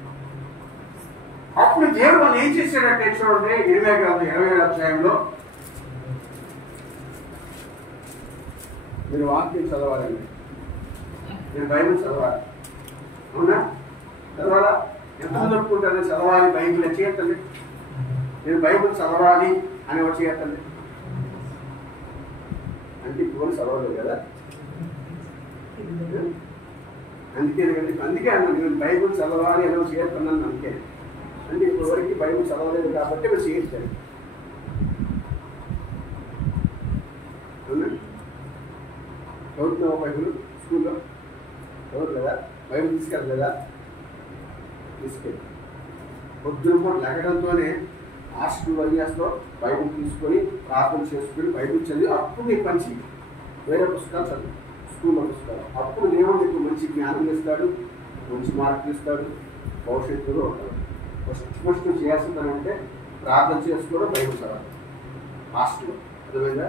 అప్పుడు దేవుడు వాళ్ళు ఏం చేశాడంటే చూడండి, 20 అధ్యాయంలో మీరు వాక్యం చదవాలండి, మీరు బైబిల్ చదవాలి. అవునా? చదవాలా? ఎంత దొరుకుంటారని చదవాలి, బైబిల్ చేయతండి. మీరు బైబిల్ చదవాలి అని వచ్చి చేతండి అంటే ఇప్పుడు చదవలేదు కదా, అందుకే అన్నా నేను బైబిల్ చదవాలి అని చేస్తున్నాను. అందుకే అంటే ఇప్పుడు వరకు బైబిల్ చదవలేదు కాబట్టి మీరు చేయించారు. చదువుతున్నావు బైబిల్ స్కూల్లో? చదవట్లేదా? బైబిల్ తీసుకెళ్ళలేదా? తీసుకెళ్ళి పొద్దున పూట లెగడంతోనే హాస్టల్ వదిలేస్తో బైబిల్ తీసుకొని ప్రార్థన చేసుకొని బైబిల్ చదివి అప్పుడు నీకు మంచి వేరే పుస్తకాలు చదువు, స్కూల్లో పుస్తకాలు. అప్పుడు దేవుడు నీకు మంచి జ్ఞానం ఇస్తాడు, మంచి మార్కులు ఇస్తాడు, భవిష్యత్తులో ఉంటాడు. ఫస్ట్ చేయాల్సిందంటే ప్రార్థన చేసుకోవడం, బైబిల్ చదవాలి హాస్టల్లో. అర్థమైందా?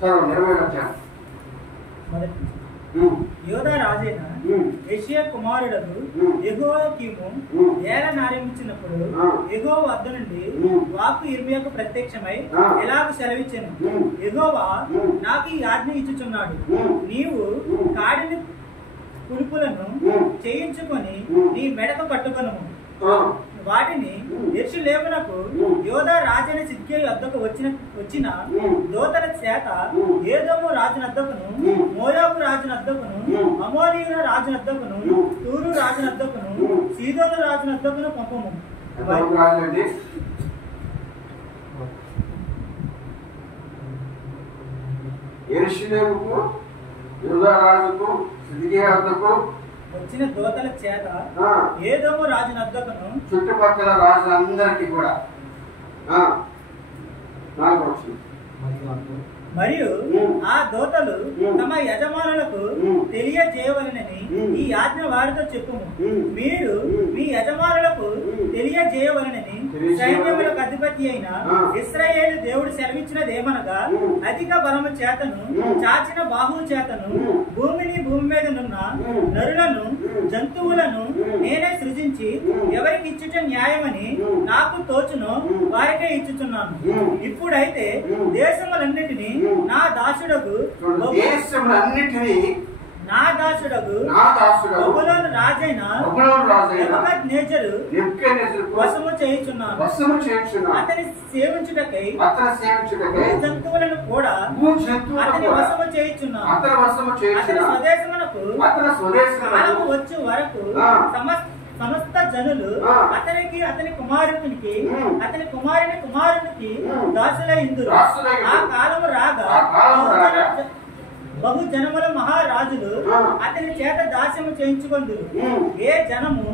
చదవండి 20 అధ్యాయం. యోధా రాజైన యెషయా కుమారుడకు యెహోయాకీము ఏలనారంభించినప్పుడు యెహోవా వద్ద నుండి వాక్కు యిర్మీయాకు ప్రత్యక్షమై ఎలాగ సెలవిచ్చెను. యెహోవా నాకు ఈ ఆజ్ఞ ఇచ్చుచున్నాడు, నీవు కాడిని పులుపులను చేయించుకొని నీ మెడకు కట్టుకొనుము. వాటిని యెరూషలేమునకు యోధా రాజైన సిద్కియా వద్దకు వచ్చిన దూతల చేత ఏదోము రాజునద్దకును, మోయాబు రాజునద్దకును, అమోరీయుల రాజునద్దకును, తూరు రాజునద్దకును, సీదోను రాజునద్దకును పంపము. యెరూషలేముకు యూదా రాజుకు సిద్కియా వద్దకు వచ్చిన దూతల చేత ఏదోము రాజునద్దకును, చుట్టుపక్కల రాజులందరికీ కూడా మరియు ఆ దూతలు తమ యజమానులకు తెలియజేయవలనని ఈ ఆజ్ఞ వారితో చెప్పుము. మీరు మీ యజమానులకు తెలియజేయవలనని సైన్యములకు అధిపతి అయిన ఇశ్రాయేలు దేవుడు సెలవిచ్చినదేమనగా, అధిక బలము చేతను చాచిన బాహువు చేతను భూమిని భూమి మీద నున్న నరులను జంతువులను నేనే సృజించి ఎవరికి ఇచ్చుట న్యాయమని నాకు తోచును వారికే ఇచ్చుచున్నాను. ఇప్పుడైతే దేశములన్నిటినీ నా దాసుడకు నా దాసుడకు బబులోను రాజైన నెబుకద్నెజరు వశము చేయుచున్నాను. అతని సేవించుటకై జంతువులను కూడా అతని వశము చేయుచున్నాను. అతని స్వదేశమునకు కాలము వచ్చే వరకు సమస్త జనులు అతనికి అతని కుమారునికి అతని కుమారునికి దాసులైందురు. ఆ కాలము రాగా బహు జనముల మహారాజులు అతని చేత దాస్యము చేయించుకొందురు. ఏ జనము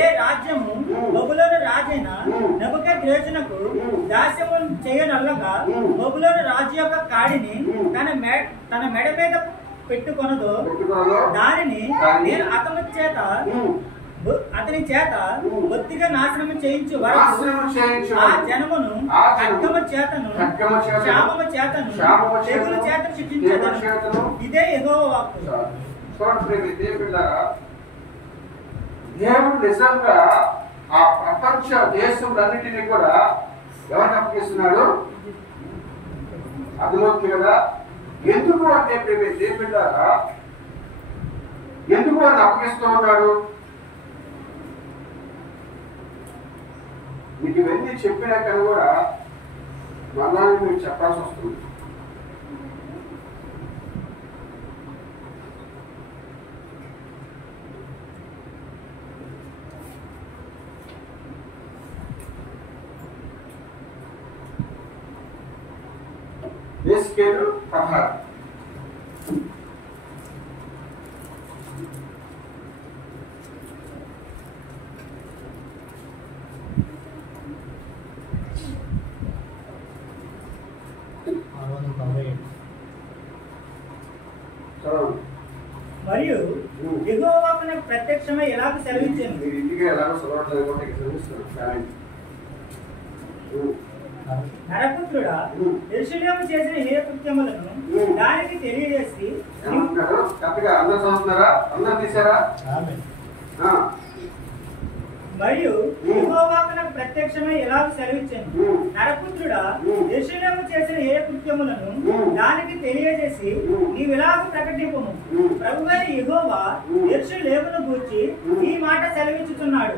ఏ రాజ్యము బబులోను రాజైన నెబుకద్నెజరునకు దాస్యము చేయనల్లగా బబులోను రాజు యొక్క కాడిని తన మెడ మీద పెట్టుకొనదో దానిని నేను అతని చేత బొత్తిగా నాశనము చేయించు వరకు ఆ జనమును ఖడ్గము చేతను క్షామము చేతను తెగులు చేతను శిక్షించెదను. ఇదే యెహోవా వాక్కు. దేవుడు నిజంగా ఆ ప్రపంచ దేశములన్నిటినీ కూడా ఎవరికి అప్పగిస్తున్నాడు? అర్థమవుతుంది కదా? ఎందుకు అంటే దేవుడారా ఎందుకు వారిని అప్పగిస్తూ ఉన్నాడు? మీకు ఇవన్నీ చెప్పినాక కూడా మళ్ళా మీరు చెప్పాల్సి వస్తుంది. యెహెజ్కేలు 16 మరియు యెహోవా వాక్కు నాకు ప్రత్యక్షమై ఎలాగ సెలవిచ్చాను. నరపుత్రుడా, యెరూషలేము చేసిన హేయ కృత్యములను దానికి తెలియజేసి మరియు యెహోవాకు నాకు ప్రత్యక్షమై ఎలాగ సెలవిచ్చాను. నరపుత్రుడా, యెరూషలేము చేసిన హేయ కృత్యములను దానికి తెలియజేసి నీవెలాగ ప్రకటింపుము. ప్రభువైన యెహోవా యెరూషలేమును గూర్చి ఈ మాట సెలవిచ్చుచున్నాడు.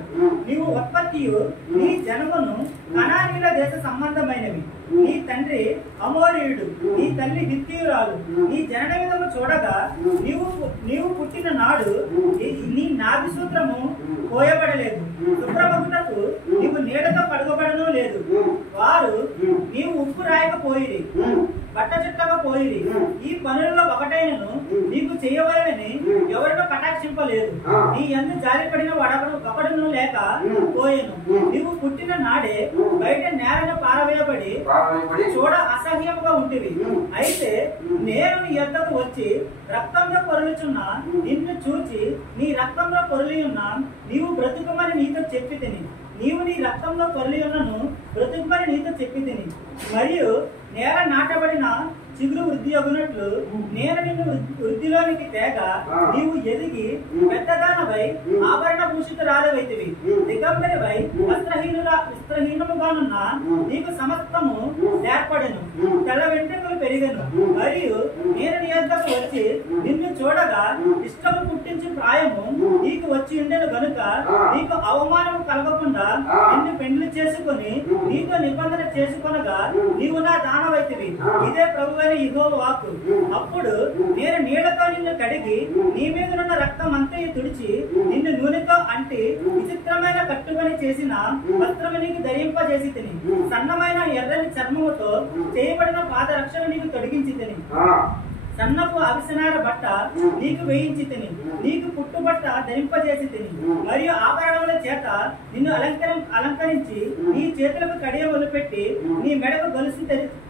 నీవు ఉత్పత్తియు నీ జనమును కనానీయుల దేశ సంబంధమైనవి. నీ తండ్రి అమోరీయుడు, నీ తల్లి హిత్తీయురాలు. నీ జనన విధము చూడగా నీవు పుట్టిన నాడు నీ నాభి సూత్రము కోయబడలేదు. శుభ్రమగుటకు నీవు నీడతో కడుగబడను లేదు. వారు నీవు ఉప్పు రాయకపోయిరి, బట్ట చుట్టకపోయిరి. ఈ పనుల్లో ఒకటైనను నీకు చేయవలనని ఎవరినో కటాక్షింపలేదు. నీ యందు జారిపడిన ఒకడును లేక పోయెను. నీవు పుట్టిన నాడే బయట నేలను పారవేయబడి చూడ అసహ్యముగా ఉంటివి. అయితే నేను నీ యొద్దకు వచ్చి రక్తంలో పొరలుచున్న నిన్ను చూచి నీ రక్తంలో పొరలి ఉన్న నీవు బ్రతుకమని నీతో చెప్పి తిని. నీవు నీ రక్తంలో పొరలి ఉన్నను బ్రతుకమని నీతో చెప్పి తిని. మరియు నేల నాటబడిన చిగురు వృద్ధి అగునట్లు నేను నిన్ను వృద్ధిలోనికి తేగ నీవు ఎదిగి పెద్దదానవై ఆభరణ భూషితురాలవైతివి. దిగంబరివై వస్త్రహీనముగానున్న నీకు సమస్తము ఏర్పడెను. తెల్ల వెంట్రుకలు పెరిగెను. మరియు నేను నీ యొద్దకు వచ్చి నిన్ను చూడగా ఇష్టము పుట్టించి ప్రాయము నీకు వచ్చి ఉండెను గనుక నీకు అవమానము కలగకుండా నిన్ను పెండ్లి చేసుకుని నీతో నిబంధన చేసుకొనగా నీవు నా దానవైతివి. ఇదే ప్రభువైన యెహోవా వాక్కు. అప్పుడు నేను నీళ్లతో నిన్ను కడిగి నీ మీద ఉన్న రక్తం అంతయు తుడిచి నిన్ను నూనెతో అంటి విచిత్రమైన కట్టుబడి చేసిన వస్త్రము నీకు ధరింపజేసి తిని. సన్నమైన ఎర్రని చర్మముతో చేయబడిన పాదరక్షణ నీకు తొడిగించి తిని. సన్నపు అవిసనార బట్ట నీకు వేయించి తిని. నీకు పుట్టుబట్ట ధరింపజేసి తిని. మరియు ఆభరణముల చేత నిన్ను అలంకరించి నీ చేతులకు కడియములు పెట్టి నీ మెడకు గొలుసు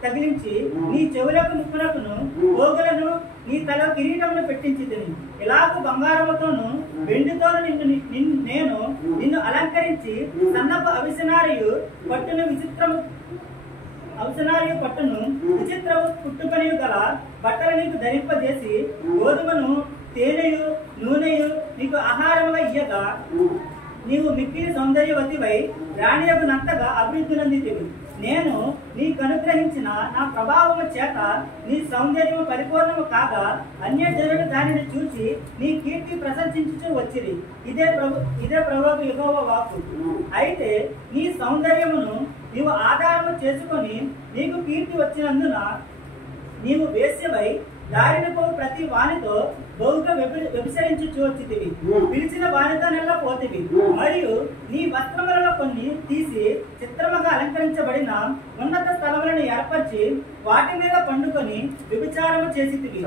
తగిలించి నీ చెవులకు ముక్కులకును పోగులను నీ తల కిరీటమును పెట్టించి తిని. ఇలాగ బంగారముతోను వెండితోను నేను నిన్ను అలంకరించి సన్నపు అవిసనారియు పట్టును విచిత్రము పుట్టుపనియు గల బట్టలు నీకు ధరింపజేసి గోధుమను తేనెయు నూనెయు నీకు ఆహారముగా ఇయ్యగా నీవు మిక్కిలి సౌందర్యవతివై రాణియగునంతగా అభివృద్ధి నొందితివి. నేను నీకు అనుగ్రహించిన నా ప్రభావము చేత నీ సౌందర్యము పరిపూర్ణము కాగా అన్యజనులు దానిని చూసి నీ కీర్తి ప్రశంసించుచూ వచ్చిరి. ఇదే ప్రభువు యెహోవా వాక్కు. అయితే నీ సౌందర్యమును నీవు ఆధారము చేసుకొని నీకు కీర్తి వచ్చినందున నీవు వేశ్యవై దారిన పోవు ప్రతి వానితో బహుగా వ్యభిచరించుచూ వచ్చితివి. పిలిచిన వానితో నెల పోతివి. మరియు నీ వస్త్రములలో కొన్ని తీసి చిత్రముగా అలంకరించబడిన ఉన్నత స్థలములను ఏర్పరిచి వాటి మీద పండుకొని వ్యభిచారము చేసితివి.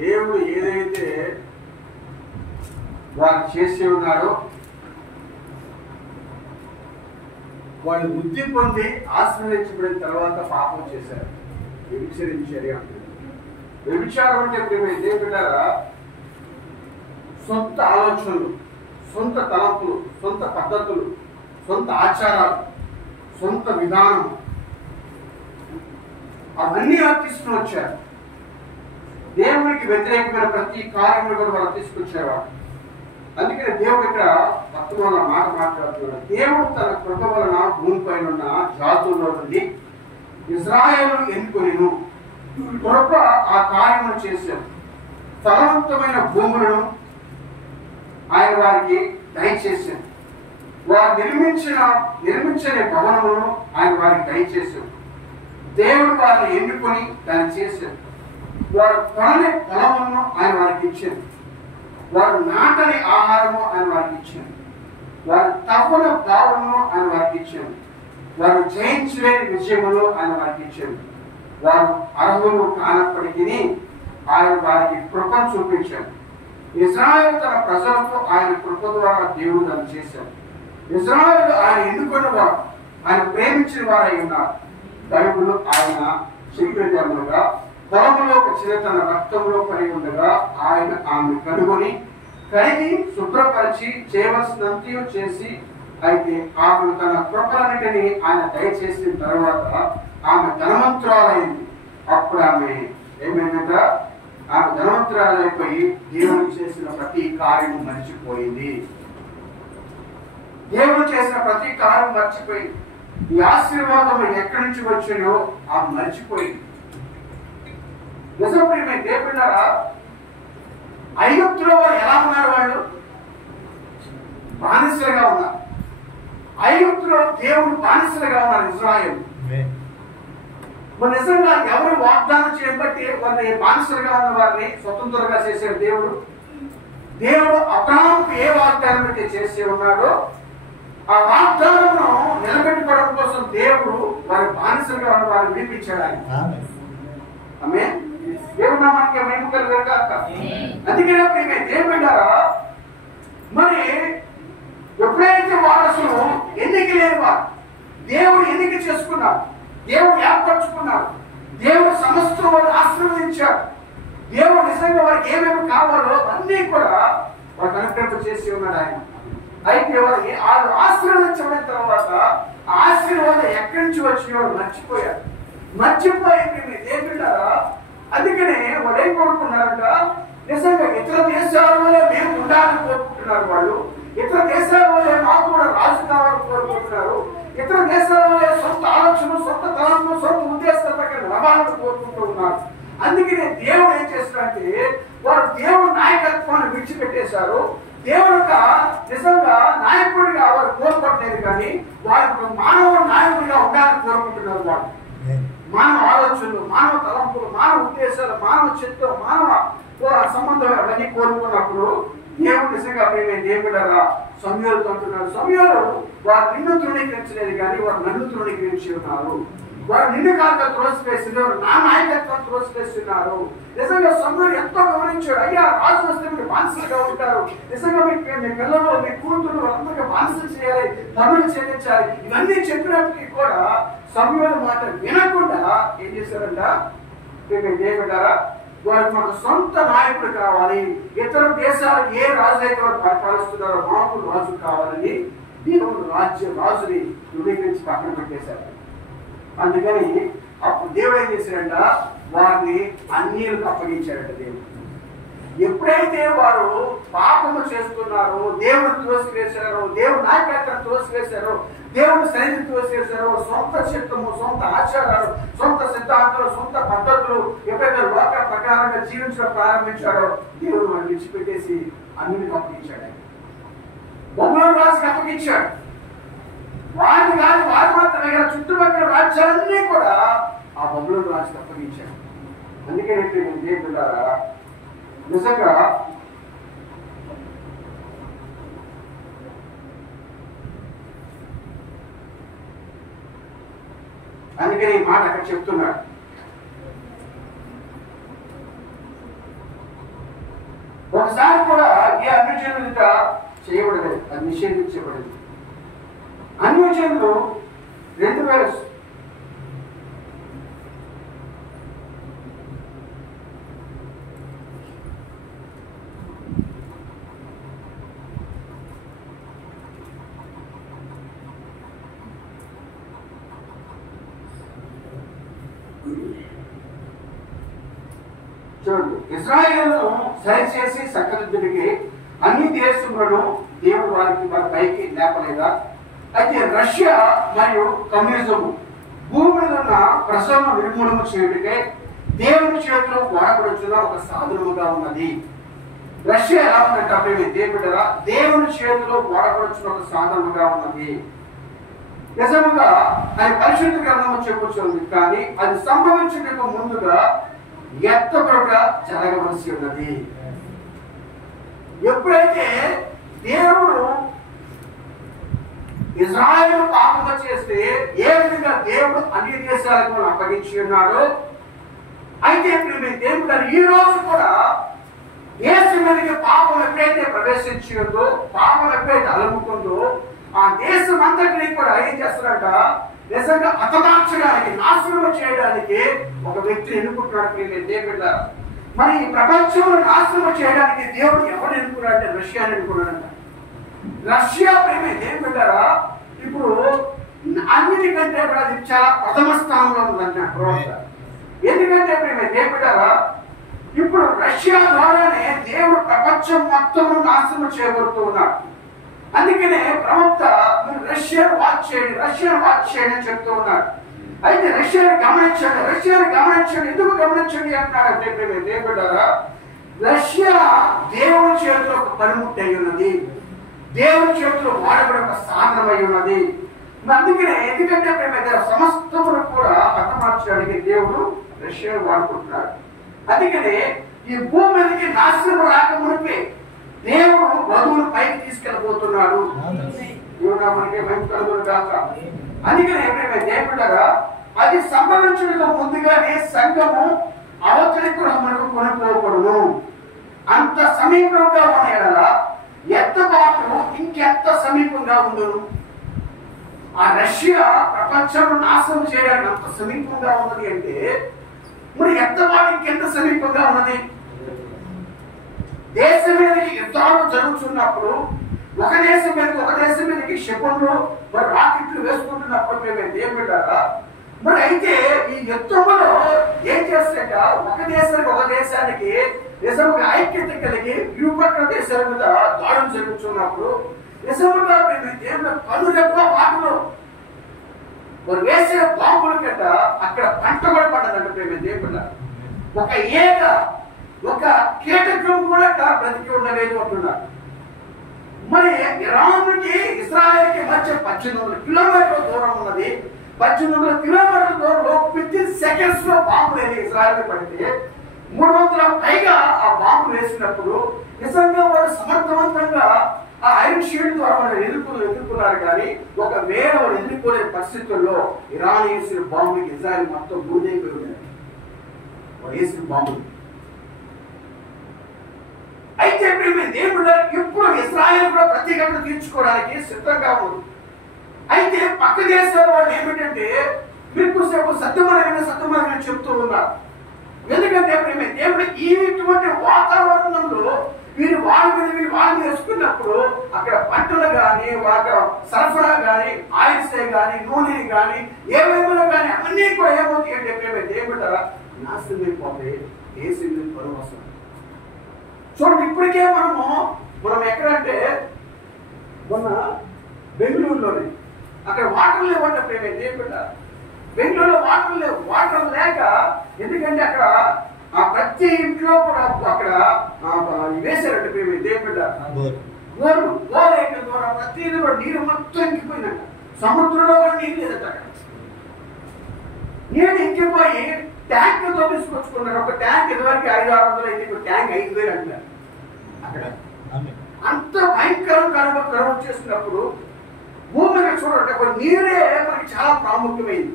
దేవుడు ఏదైతే వారు చేసి ఉన్నారో వాళ్ళు బుద్ధి పొంది ఆశ్రయించబడిన తర్వాత పాపం చేశారు, వ్యభిచరించారు అంటారు. వ్యభిచారం అంటే ప్రేమైతే బిడ్డారా, సొంత ఆలోచనలు, సొంత తలంపులు, సొంత పద్ధతులు, సొంత ఆచారాలు, సొంత విధానం అవన్నీ తీసుకుని వచ్చారు. దేవునికి వ్యతిరేకమైన ప్రతి కార్యములు కూడా వాళ్ళు తీసుకొచ్చేవారు. అందుకని దేవుడు ఇక్కడ వర్తమాన మాట మాట్లాడుతున్నాడు. దేవుడు తన కృప వలన భూమిపైన ఉన్న జాతుల్లో నుండి ఇజ్రాయేలును ఎన్నుకొనిను. కృప ఆ కార్యమును చేశారు. ఫలవంతమైన భూములను ఆయన వారికి దయచేశారు. వారు నిర్మించని భవనములను ఆయన వారికి దయచేశారు. దేవుడు వారిని ఎన్నుకొని దాన్ని చేశారు. వారు కొనని పొలములను ఆయన వారికి ఇచ్చారు. వారు నాటని ఆహారము ఆయన వారికి ఇచ్చారు. వారు తవ్వన భావమును ఆయన వారికి ఇచ్చారు. వారు జయించలేని విజయములు ఆయన వారికి ఇచ్చారు. వారు అర్హులు కానప్పటికీ ఆయన వారికి కృపను చూపించారు. ఇజ్రాయేలు తన ప్రజలకు ఆయన కృప ద్వారా దేవుడు దాన్ని చేశారు. ఇజ్రాయేలు ఆయన ఎన్నుకున్న వారు, ఆయన ప్రేమించిన వారై ఉన్నారు. బైబిల్ ఆయన చెప్పేదముగా పొలంలో వచ్చిన తన రక్తంలో పడి ఉండగా ఆయన ఆమె కనుగొని కడిగి శుభ్రపరిచి చేయవలసినంతయో చేసి అయితే ఆమె తన కృపలన్నిటిని ఆయన దయచేసిన తర్వాత ఆమె ధనవంతురాలైంది. అప్పుడు ఆమె ఏమైందంట, ఆమె ధనవంతురాలైపోయి దేవుడు చేసిన ప్రతి కార్యము మర్చిపోయింది. దేవుడు చేసిన ప్రతి కార్యం మర్చిపోయింది. ఈ ఆశీర్వాదం ఎక్కడి నుంచి వచ్చిందో ఆమె మర్చిపోయింది. నిజం ప్రియమే దేవుడారా, ఐగుప్తులో వారు ఎలా ఉన్నారు? వాళ్ళు బానిసలుగా ఉన్నారు. ఐగుప్తులో దేవుడు బానిసలుగా ఉన్నారు ఇశ్రాయేలు. మరి నిజంగా ఎవరు వాగ్దానం చేయబట్టి వారిని బానిసలుగా ఉన్న వారిని స్వతంత్రంగా చేసే దేవుడు? దేవుడు అబ్రహాముకు ఏ వాగ్దానం అయితే చేసి ఉన్నాడో ఆ వాగ్దానం నిలబెట్టుకోవడం కోసం దేవుడు వారి బానిసలుగా ఉన్న వారిని విడిపించాడు ఆయన. ఆమేన్. దేవుడు నామానికి మహిమ కలుగును గాక. అందుకనే ప్రియమైన దేవుడారా, మరి ఎప్పుడైతే వారసులు ఎన్నిక లేని వారు దేవుడు ఎన్నిక చేసుకున్నారు, దేవుడు ఏర్పరచుకున్నారు, దేవుడు సమస్తం వారు ఆశీర్వదించాడు. దేవుడు నిజంగా వారికి ఏమేమి కావాలో అన్నీ కూడా వారికి అనుగ్రహం చేసి ఉన్నాడు ఆయన. అయితే వారికి ఆశీర్వదించబడిన తర్వాత ఆశీర్వాదం ఎక్కడి నుంచి వచ్చినో మర్చిపోయారు. మర్చిపోయి దేవుడారా, అందుకనే వాళ్ళు ఏం కోరుకున్నారంట, నిజంగా ఇతర దేశాల వల్లే మేము ఉండాలని కోరుకుంటున్నారు. వాళ్ళు ఇతర దేశాల వల్లే మాకు కూడా రాజు కావాలని కోరుకుంటున్నారు. ఇతర దేశాల వల్లే సొంత ఆలోచన, సొంత తలంపు, సొంత ఉద్దేశాల ప్రకారం రవాణాలు కోరుకుంటూ ఉన్నారు. అందుకనే దేవుడు ఏం చేస్తారంటే వారు దేవుడు నాయకత్వాన్ని విడిచిపెట్టేశారు. దేవుడు నిజంగా నాయకుడిగా వారు కోరుకోవట్లేదు, కానీ వారు మానవ నాయకుడిగా ఉండాలని కోరుకుంటున్నారు. వాళ్ళు మానవ ఆలోచనలు, మానవ తలంపులు, మానవ ఉద్దేశాలు, మానవ చిత్తం, మానవ సంబంధం అవన్నీ కోరుకున్నప్పుడు దేవుడు నిజంగా దేవుడరా సమయాలతో అంటున్నాడు, సమయాలు వారు నిన్ను తృణీకరించలేదు కానీ వారు నన్ను తృణీకరించి ఉన్నారు. వారు నిన్ను కాక త్రోసివేసింది, వారు నా నాయకత్వం త్రోసివేస్తున్నారు. నిజంగా సమయాలు ఎంతో గమనించాడు. అయ్యా, రాజు వస్తే మీరు బానిసలుగా ఉంటారు. నిజంగా మీ పిల్లలు, మీ కూతురు వాళ్ళందరికీ బానిసలు చేయాలి, పనులు చెల్లించాలి. ఇవన్నీ చెప్పినప్పటికీ కూడా సమయాల మాట వినకుండా ఏం చేశారంట, దేవుడారా వారికి మాకు సొంత నాయకుడు కావాలి, ఇతర దేశాలు ఏ రాజు అయితే వారు పరిపాలిస్తున్నారో మాకు రాజు కావాలని దేవుడు రాజుని ధృవీకరించి పక్కన పెట్టేశారు. అందుకని అప్పుడు దేవుడు ఏం చేశాడంట, వారిని అన్యులకు అప్పగించాడంట. దేవుడు ఎప్పుడైతే వారు పాపము చేస్తున్నారో, దేవుడు త్రోసివేశారో, దేవుడు నాయకత్వం త్రోసివేశారో, దేవుడు సైన్యం త్రోసివేశారో, సొంత చిత్తము, సొంత ఆచారాలు, సొంత సిద్ధాంతాలు, సొంత పద్ధతులు ఎప్పుడైతే లోక ప్రకారంగా జీవించడం ప్రారంభించాడో దేవుడు వారిని విడిచిపెట్టేసి అన్యులకు అప్పగించాడు. బబులోను రాజుకి అప్పగించాడు. వారిని కాదు, వారు మాత్రమే కదా, చుట్టుపక్కల రాజ్యాలన్నీ కూడా ఆ బబులోను రాజుకి అప్పగించాడు. అందుకని నేను దేవుడారా, నిజంగా అందుకని ఈ మాట అక్కడ చెప్తున్నాడు. ఒకసారి కూడా ఏ అన్యజనులత చేయబడలేదు, అది నిషేధించబడింది. అన్యజనులు 2000 చూడండి, ఇశ్రాయేలును సరిచేసి సకలజుడికి అన్ని దేశములను దేవుడు వారి పైకి లేపలేదా? అయితే రష్యా మరియు కమ్యూనిజము భూమి మీద ఉన్న ప్రసవము నిర్మూలన చేయుటకే దేవుని చేతిలో వాడబడుచున్న ఒక సాధనముగా ఉన్నది. రష్యా ఎలా ఉందంటే అప్పుడు దేవుడరా, దేవుని చేతిలో వాడబడుచున్న ఒక సాధనముగా ఉన్నది. నిజముగా అది పరిశుద్ధ గ్రంథము చెప్పుచుంది, కానీ అది సంభవించడానికి ముందుగా ఎత్తబడుగా జరగవలసి ఉన్నది. ఎప్పుడైతే దేవుడు ఇజ్రాయేలు పాపము చేస్తే ఏ విధంగా దేవుడు అన్ని దేశాలకు అప్పగించి ఉన్నాడో, అయితే దేవుడు ఈ రోజు కూడా దేశం మీదకి పాపం ఎప్పుడైతే ప్రవేశించి ఉందో, పాపం ఎప్పుడైతే అలుముకుందో, ఆ దేశం అంతటినీ కూడా ఏం చేస్తారంట, నిజంగా హతమార్చడానికి, నాశనం చేయడానికి ఒక వ్యక్తిని ఎన్నుకుంటున్నాడు దేవుడు. మరి ఈ ప్రపంచంలో నాశనం చేయడానికి దేవుడు ఎవరు ఎన్నుకున్నాడంటే రష్యాని ఎన్నుకున్నాడంట. రష్యా ప్రేమ ఏం పెట్టారా ఇప్పుడు అన్నిటికంటే కూడా అది చాలా ప్రథమ స్థానంలో ఉందంటున్నాడు ప్రవక్త. ఎందుకంటే ప్రేమ ఏం పెట్టారా ఇప్పుడు రష్యా ద్వారానే దేవుడు ప్రపంచం మొత్తం నాశనం చేయబడుతూ ఉన్నాడు. అందుకనే ప్రవక్త మీరు రష్యాను వాచ్ చేయండి అని చెప్తూ ఉన్నాడు. అయితే రష్యాని గమనించండి ఎందుకు గమనించండి అంటున్నాడంటే ప్రేమ ఏం పెట్టారా రష్యా దేవుని చేతిలో ఒక పనిముట్టు అయి ఉన్నది, దేవుని చేతిలో వాడబడే ఒక సాధనమై ఉన్నది. అందుకనే ఎందుకంటే ప్రేమ సమస్తమును కూడా హతమార్చడానికి దేవుడు రష్యాను వాడుకుంటున్నాడు. అందుకనే ఈ భూమి మీదకి నాశనం రాకమునిపే దేవుడు వధువును పైకి తీసుకెళ్ళబోతున్నాడు. మనకి మంచి కలుగులు కాక. అందుకనే ఎప్పుడైనా దేవుడగా అది సంభవించడం ముందుగానే సంఘము అవతలికి మనకు కొనుక్కోకూడదు. అంత సమీపంగా ఉన్న ఎత్తబాటు ఇంకెంత సమీపంగా ఉండును. ఆ రష్యా ప్రపంచంలో నాశనం చేయడానికి అంత సమీపంగా ఉన్నది అంటే మరి ఎత్తబాటు ఇంకెంత సమీపంగా ఉన్నది. దేశం మీదకి యుద్ధాలు జరుగుతున్నప్పుడు ఒక దేశం మీదకి క్షిపణులు మరి రాకెట్లు వేసుకుంటున్నప్పుడు మేము ఏం పెట్టారా మరి అయితే ఈ యుద్ధంలో ఏం చేస్తాక ఒక దేశానికి నిజంగా ఐక్యత కలిగి విపక్ష దేశాల మీద దాడులు జరుగుతున్నప్పుడు నిజంగా మేము కనురెప్ప వాటిలో మరి వేసే బాంబుల కింద అక్కడ పంట కూడా పడ్డదంటే మేము దేవుడు ఒక కీటకం కూడా బ్రతికి ఉండలేదు అంటున్నారు. మరి ఇరాన్ నుంచి ఇజ్రాయెల్కి మధ్య 1800 కిలోమీటర్ల దూరం ఉన్నది. 1800 కిలోమీటర్ల దూరంలో 15 సెకండ్స్ లో బాంబులు వెళ్ళి ఇజ్రాయెల్ పడితే 300 పైగా ఆ బాంబులు వేసినప్పుడు నిజంగా వారు సమర్థవంతంగా ఆ ఐరన్ షీల్డ్ ద్వారా వాళ్ళు ఎదుర్కొన్నారు. కానీ ఒకవేళ వాళ్ళు ఎదుర్కొనే పరిస్థితుల్లో ఇరాన్ వేసిన బాంబులకి ఇజ్రాయెల్ మొత్తం బూదైపోయి ఉన్నాయి. వాళ్ళు వేసిన బాంబులు అయితే దేవుడు ఇప్పుడు ఇజ్రాయెల్ కూడా ప్రత్యేకత తీర్చుకోవడానికి సిద్ధంగా ఉంది. అయితే పక్క దేశాల వాళ్ళు ఏమిటంటే మీకు సత్యమని చెప్తూ ఉన్నారు. ఎందుకంటే దేవుడు ఇటువంటి వాతావరణంలో వీరు వాళ్ళ మీద వేసుకున్నప్పుడు అక్కడ పంటలు కానీ వాళ్ళ సరఫరా కానీ ఆయిల్స్ కానీ నూనె కానీ ఏమైనా కానీ అన్నీ కూడా ఏమవుతాయి అంటే దేవుడు నాశనం అయిపోతాయి. దేశం పరువసం చూడండి. ఇప్పటికే మనం ఎక్కడంటే మొన్న బెంగళూరులోనే అక్కడ వాటర్ లేవంటే బెంగళూరులో వాటర్ లేక ఎందుకంటే అక్కడ ప్రతి ఇంట్లో కూడా అక్కడ వేసారంటే దేవుడు బోర్ వేయడం ద్వారా ప్రతి కూడా నీరు మొత్తం ఇంకిపోయిందంట. సముద్రంలో కూడా నీరు లేదంట. అక్కడ నీరు ఇంకిపోయి ట్యాంక్ తో తీసుకొచ్చుకున్నారు. ఒక ట్యాంక్ ఇదివరకు 500-600 అయితే ఇప్పుడు ట్యాంక్ 5000 అంటున్నారు. అక్కడ అంత భయంకరం కరువు చేసినప్పుడు భూమి చూడండి అక్కడ నీరే మనకి చాలా ప్రాముఖ్యమైంది.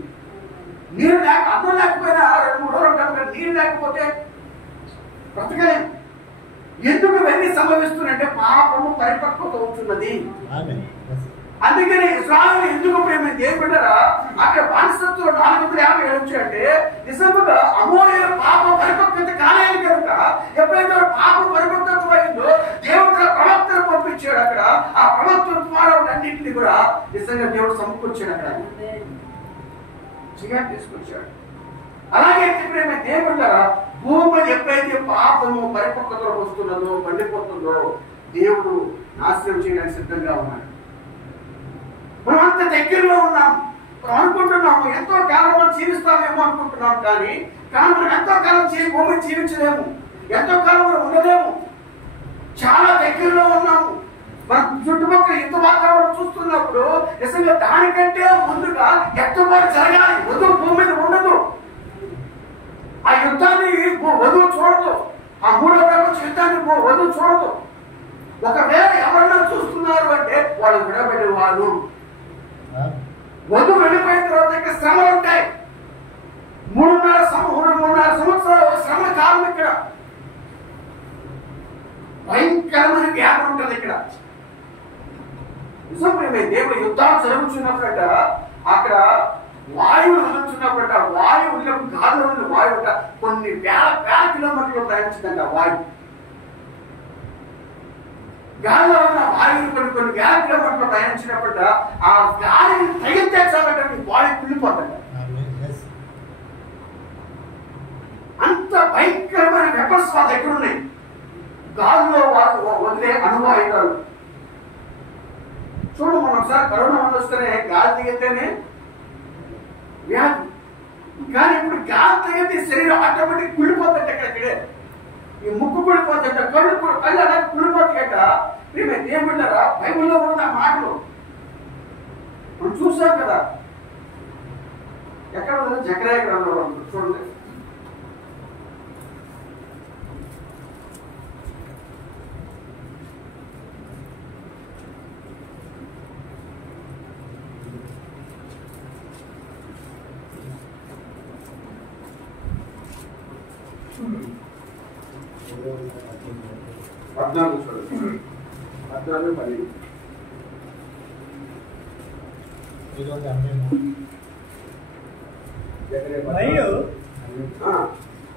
నీరు అన్నం లేకపోయినా 2-3 రోజులు నీరు లేకపోతే బ్రతకలేదు. ఎందుకు ఇవన్నీ సంభవిస్తున్నాయంటే పాపము పరిపక్వత అవుతున్నది. అందుకని ఇస్రాయేలు ఎందుకు దేవుడారా అక్కడ బానిసత్వం 457 అంటే నిజంగా అమోరీయుల పాప పరిపక్వత కాలేదు కనుక ఎప్పుడైతే పాప పరిపక్వత అయిందో దేవుడు ప్రవక్తను పంపించాడు. అక్కడ ఆ ప్రవక్తల ద్వారా అన్నింటినీ కూడా నిజంగా దేవుడు సమకూర్చాడు. అక్కడ తీసుకొచ్చాడు. అలాగే దేవుడారా భూమి ఎప్పుడైతే పాపము పరిపక్వతలో వస్తున్నదో మండిపోతుందో దేవుడు నాశనం చేయడానికి సిద్ధంగా ఉన్నాడు. మనం అంత దగ్గరలో ఉన్నాం అనుకుంటున్నాము. ఎంతో కాలం మనం జీవిస్తామేమో అనుకుంటున్నాం. కానీ మనం ఎంతో కాలం భూమిని జీవించలేము. ఎంతో కాలం మనం ఉండలేము. చాలా దగ్గరలో ఉన్నాము. మన చుట్టుపక్కల యుద్ధ వాతావరణం చూస్తున్నప్పుడు నిజంగా దానికంటే ముందుగా ఎత్తబాటు జరగాలి. వధువు భూమి మీద ఉండదు. ఆ యుద్ధాన్ని వధువు చూడదు. ఆ 3వ ప్రపంచ యుద్ధాన్ని వధువు చూడదు. ఒకవేళ ఎవరన్నా చూస్తున్నారు అంటే వాళ్ళు విడబడే వాళ్ళు. వధువు వెళ్ళిపోయిన తర్వాత ఇక్కడ శ్రమలు ఉంటాయి. 3.5 సంవత్సరాలు శ్రమ కాలం. ఇక్కడ భయంకరమైన వ్యాధి ఉంటుంది. ఇక్కడ దేవుడు యుద్ధాలు జరుగుతున్నప్పుడట అక్కడ వాయువు వదులుతున్నప్పుడట వాయువు వదిలినప్పుడు గాలిలో ఉన్న వాయువు కొన్ని వేల కిలోమీటర్లు ప్రయాణించిందంట. వాయువు గాలిలో ఉన్న వాయువుని కొన్ని వేల కిలోమీటర్లు ప్రయాణించినప్పుడు ఆ గాలిని తగిలితే చాలంటే మీ బాడీ కుళ్ళిపోతుంది. అంత భయంకరమైన వెపన్స్ వాళ్ళ దగ్గర ఉన్నాయి. గాల్లో వాళ్ళు వదిలే అనుభవాలు చూడు. మనం ఒకసారి కరోనా వస్తేనే గాలి దిగితేనే వ్యాధి, కానీ ఇప్పుడు గాలి తగిలితే శరీరం ఆటోమేటిక్ కుళ్ళిపోతుంది. అక్కడే ఈ ముక్కు కుళ్ళిపోతుంట, కళ్ళు అలాగే కుళ్ళిపోతాయట. మేము ఏమిటారా బైబుల్లో ఉన్న మాటలు మనం చూసాం కదా. ఎక్కడ జకరియా గ్రంథంలో చూడండి. పద్నాలుగు చూడండి, 14:10. మరియు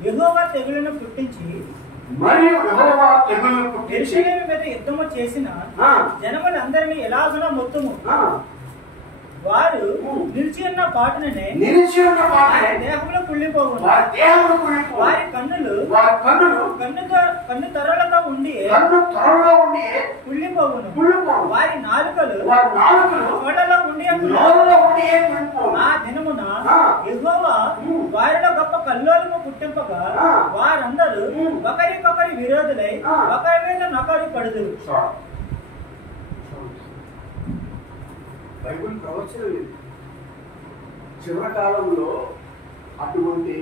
యెహోవా తెగులును పుట్టించి యెరూషలేము మీద యుద్ధము చేసిన జనములందరినీ ఎలాగున మొత్తము వారు నిలిచి ఉన్న పాటుననే దేహంలో కుళ్ళిపోవును. వారి కన్నులు కన్ను తరలతో ఉండి కుళ్ళిపోవును. వారి నాలుకలు కోడలో ఉండి ఆ దినమున యెహోవా వారిలో గొప్ప కల్లోలము పుట్టింపగా వారందరూ ఒకరికొకరి విరోధులై ఒకరి మీద నొకరు పడుదురు. బైబుల్ ప్రవచనం ఇది. చివరి కాలంలో అటువంటి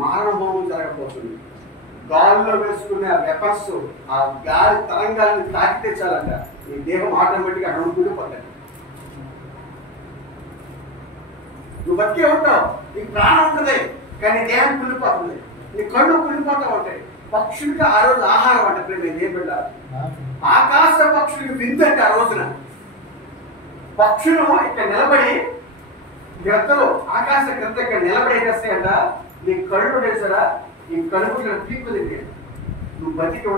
మారణహోమం జరగబోతుంది. గాలిలో వేసుకునే ఆ వెపన్స్, ఆ గాలి తరంగాల్ని తాకితే చాలంట నీ దేహం ఆటోమేటిక్గా అడుగుతూనే పడ్డాడు. నువ్వు బతికే ఉంటావు, నీకు ప్రాణం ఉంటుంది, కానీ దేహం కుళ్ళిపోతుంది, నీ కళ్ళు కుళ్ళిపోతా ఉంటాయి. పక్షులకి ఆ రోజు ఆహారం అంటే ప్రేమ ఏం పెట్టాలి. ఆకాశ పక్షులకి విందంటే ఆ రోజున పక్షులు ఇక్కడ నిలబడి గ్రద్దలు ఆకాశ గ్రద్ద ఇక్కడ నిలబడేసేస్తాయంట. నీ కళ్ళు వేసారా, నీ కడుపు పీక్కులు. నువ్వు బ్రతికి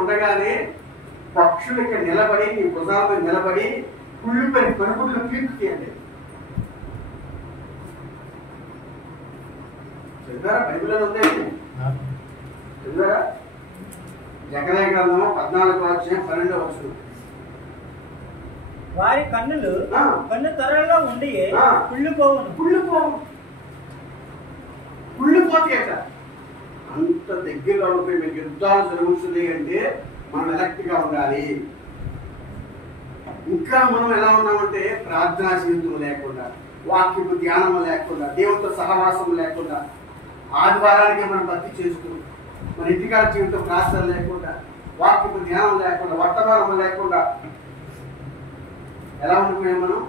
ఉండగానే పక్షులు ఇక్కడ నిలబడి నీ భుజాలపై నిలబడి కుళ్ళిపోయిన కడుపులు పీక్కుతాయండి. చదివారా? బైబిల్లో ఉందండి, చదివారా? జకరియా గ్రంథము 14:12. వారి కన్నులు కన్ను తరలో ఉండి కుళ్ళిపోతాయట. అంత దగ్గరగా ఉండిపోయి మీకు యుద్ధాలు జరుగుతుంది అంటే మనం ఎలక్ట్ గా ఉండాలి. ఇంకా మనం ఎలా ఉన్నామంటే ప్రార్థనా జీవితం లేకుండా, వాక్యపు ధ్యానం లేకుండా, దేవునితో సహవాసం లేకుండా, ఆదివారానికి మనం భక్తి చేస్తూ, మన ఇంటికాడ జీవితం ప్రార్థన లేకుండా, వాక్యపు ధ్యానం లేకుండా, వర్తమానం లేకుండా ఎలా ఉండిపోయాం మనం?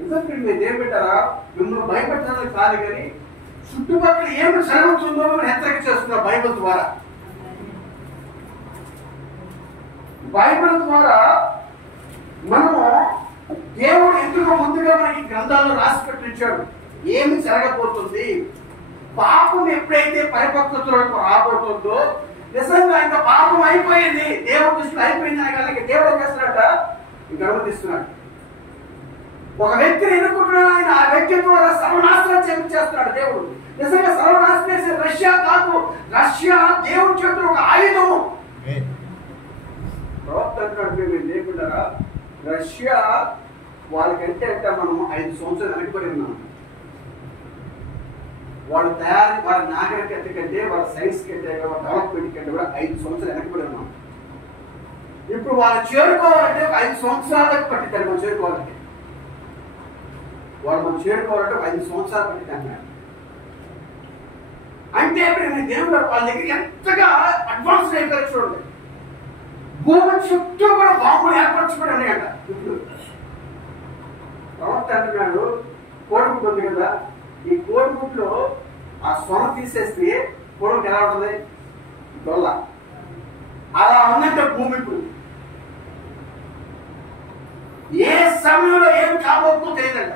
ఇంకొకటి మీరు ఏం పెట్టారా? మిమ్మల్ని భయపెట్టడానికి కాదు, కానీ చుట్టుపక్కల ఏమి జరుగుతుందో మనం హెచ్చరిక చేస్తున్నాం బైబిల్ ద్వారా. బైబిల్ ద్వారా మనము దేవుడు ఎందుకు ముందుగా మనకి గ్రంథాల్లో రాసి పెట్టించాడు ఏమి జరగబోతుంది, పాపం ఎప్పుడైతే పరిపక్వతలకు రాబోతుందో, నిజంగా ఇంకా పాపం అయిపోయింది, దేవుడు దృష్టిలో అయిపోయింది అనగానే దేవుడు ఏం చేస్తున్నాడట? ఇంకా అనుమతిస్తున్నాడు. ఒక వ్యక్తిని ఎన్నుకుంటున్నాడు ఆయన, ఆ వ్యక్తి ద్వారా సర్వనాశనం చేస్తున్నాడు దేవుడు. నిజంగా సర్వనాశనం చేసే రష్యా కాదు, రష్యా దేవుడి చేతులు ఒక ఆయుధము. ప్రవక్త అంటున్నాడు లేకుండా రష్యా వాళ్ళకంటే అంటే మనం 5 సంవత్సరాలు వెనకబడి ఉన్నాం. వాళ్ళ నాగరికత కంటే, వాళ్ళ సైన్స్ కంటే, వాళ్ళ డెవలప్మెంట్ కంటే కూడా 5 సంవత్సరాలు వెనకబడి ఉన్నాం. ఇప్పుడు వాళ్ళు చేరుకోవాలంటే ఒక 5 సంవత్సరాలకు పట్టిద్దారు. మనం చేరుకోవాలంటే మనం చేరుకోవాలంటే ఒక 5 సంవత్సరాలు పట్టిద్దాం. అంటే ఇప్పుడు దేవుడు వాళ్ళ దగ్గర ఎంతగా అడ్వాన్స్ అయిపోయారు చూడండి. భూమి చుట్టూ కూడా బాంబులు ఏర్పరచుకోండి అంట. ఇప్పుడు ప్రవక్త అంటున్నాడు కోడిగుడ్డు ఉంది కదా, ఈ కోడిగుడ్లో ఆ సొన తీసేస్తే కోడిగుడ్డు ఎలా ఉంటుంది? డొల్ల. అలా ఉందంటే భూమి ఇప్పుడు ఏ సమయంలో ఏం కాబోతుందో తెలియదంట.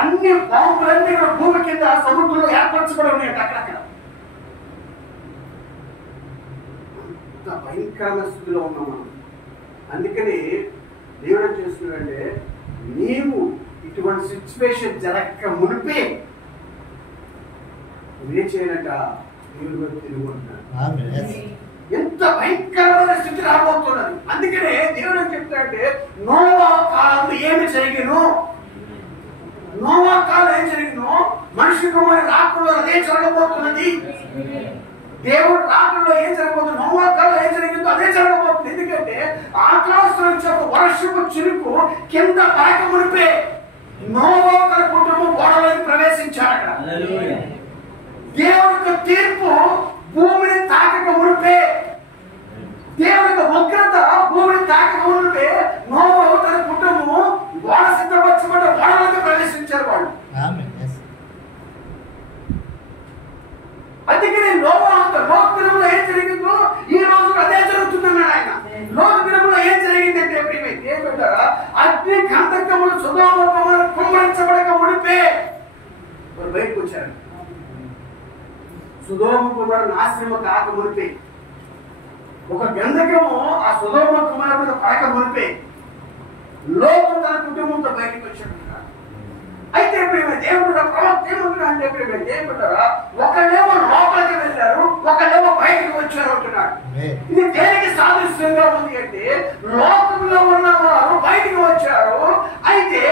అన్ని బాంబులన్నీ భూమి కింద సముద్రంలో ఏర్పరచుకోవడం ఉన్నాయంట. అక్కడక్కడ భయంకరమైన స్థితిలో ఉన్నాం మనం. అందుకని దేవుడు ఏం చేస్తున్నాడంటే, నీవు ఇటువంటి సిచ్యువేషన్ జరగక మునిపే ఏం చేయాలంట, దేవుడు తిరుగుతున్నాడు. ఎంత భయంకరమైన స్థితి రాబోతున్నది. అందుకనే దేవుడు ఏం చెప్తాడంటే, నోవా కాలంలో ఏమి జరిగిను, నోవా కాలం ఏం జరిగినో మనిషి కుమారుడు రాకడలో అదే జరగబోతున్నది. దేవుడు రాకడలో ఏం జరగబోతుంది, నోవా కాలం ఏం జరిగిందో అదే జరగబోతుంది. ఎందుకంటే ఆకాశం నుంచి ఒక వర్షపు చిరుకు కింద పడక మునిపే నోవా తన కుటుంబం గోడలోకి ప్రవేశించాడట. దేవుడికి తీర్పు భూమిని తాకక మునిపే, దేవుడికి ఉగ్రత భూమిని తాకక మునిపే నోవా తన కుటుంబము గోడ సిద్ధపరచబడ్డ గోడలోకి ప్రవేశించారు వాళ్ళు. అందుకని లోక దినంలో ఏం జరిగిందో ఈ రోజు అదే జరుగుతుందన్నాడు ఆయన. లోక దినంలో ఏం జరిగిందంటే ఏం పెట్టారా, అగ్ని గంధకములు సొదొమ గొమొర్రా కుమ్మరించబడక మునిపే వారు బయటకు వచ్చారు. సొదొమ గొమొర్రా నాశనము కాక మునిపే, ఒక గంధకము ఆ సొదొమ గొమొర్రా మీద పడక మునిపే లోతు తన కుటుంబంతో బయటకు వచ్చాడు. అయితే దేవుడు ప్రవక్త ఏమంటున్నా అంటే ఏమంటారా, ఒకళ్ళేమో లోపలికి వెళ్ళారు, ఒకళ్ళేమో బయటకు వచ్చారు అంటున్నాడు. ఇది దేనికి సాదృశ్యంగా ఉంది అంటే, లోకంలో ఉన్న వారు బయటకు వచ్చారు, అయితే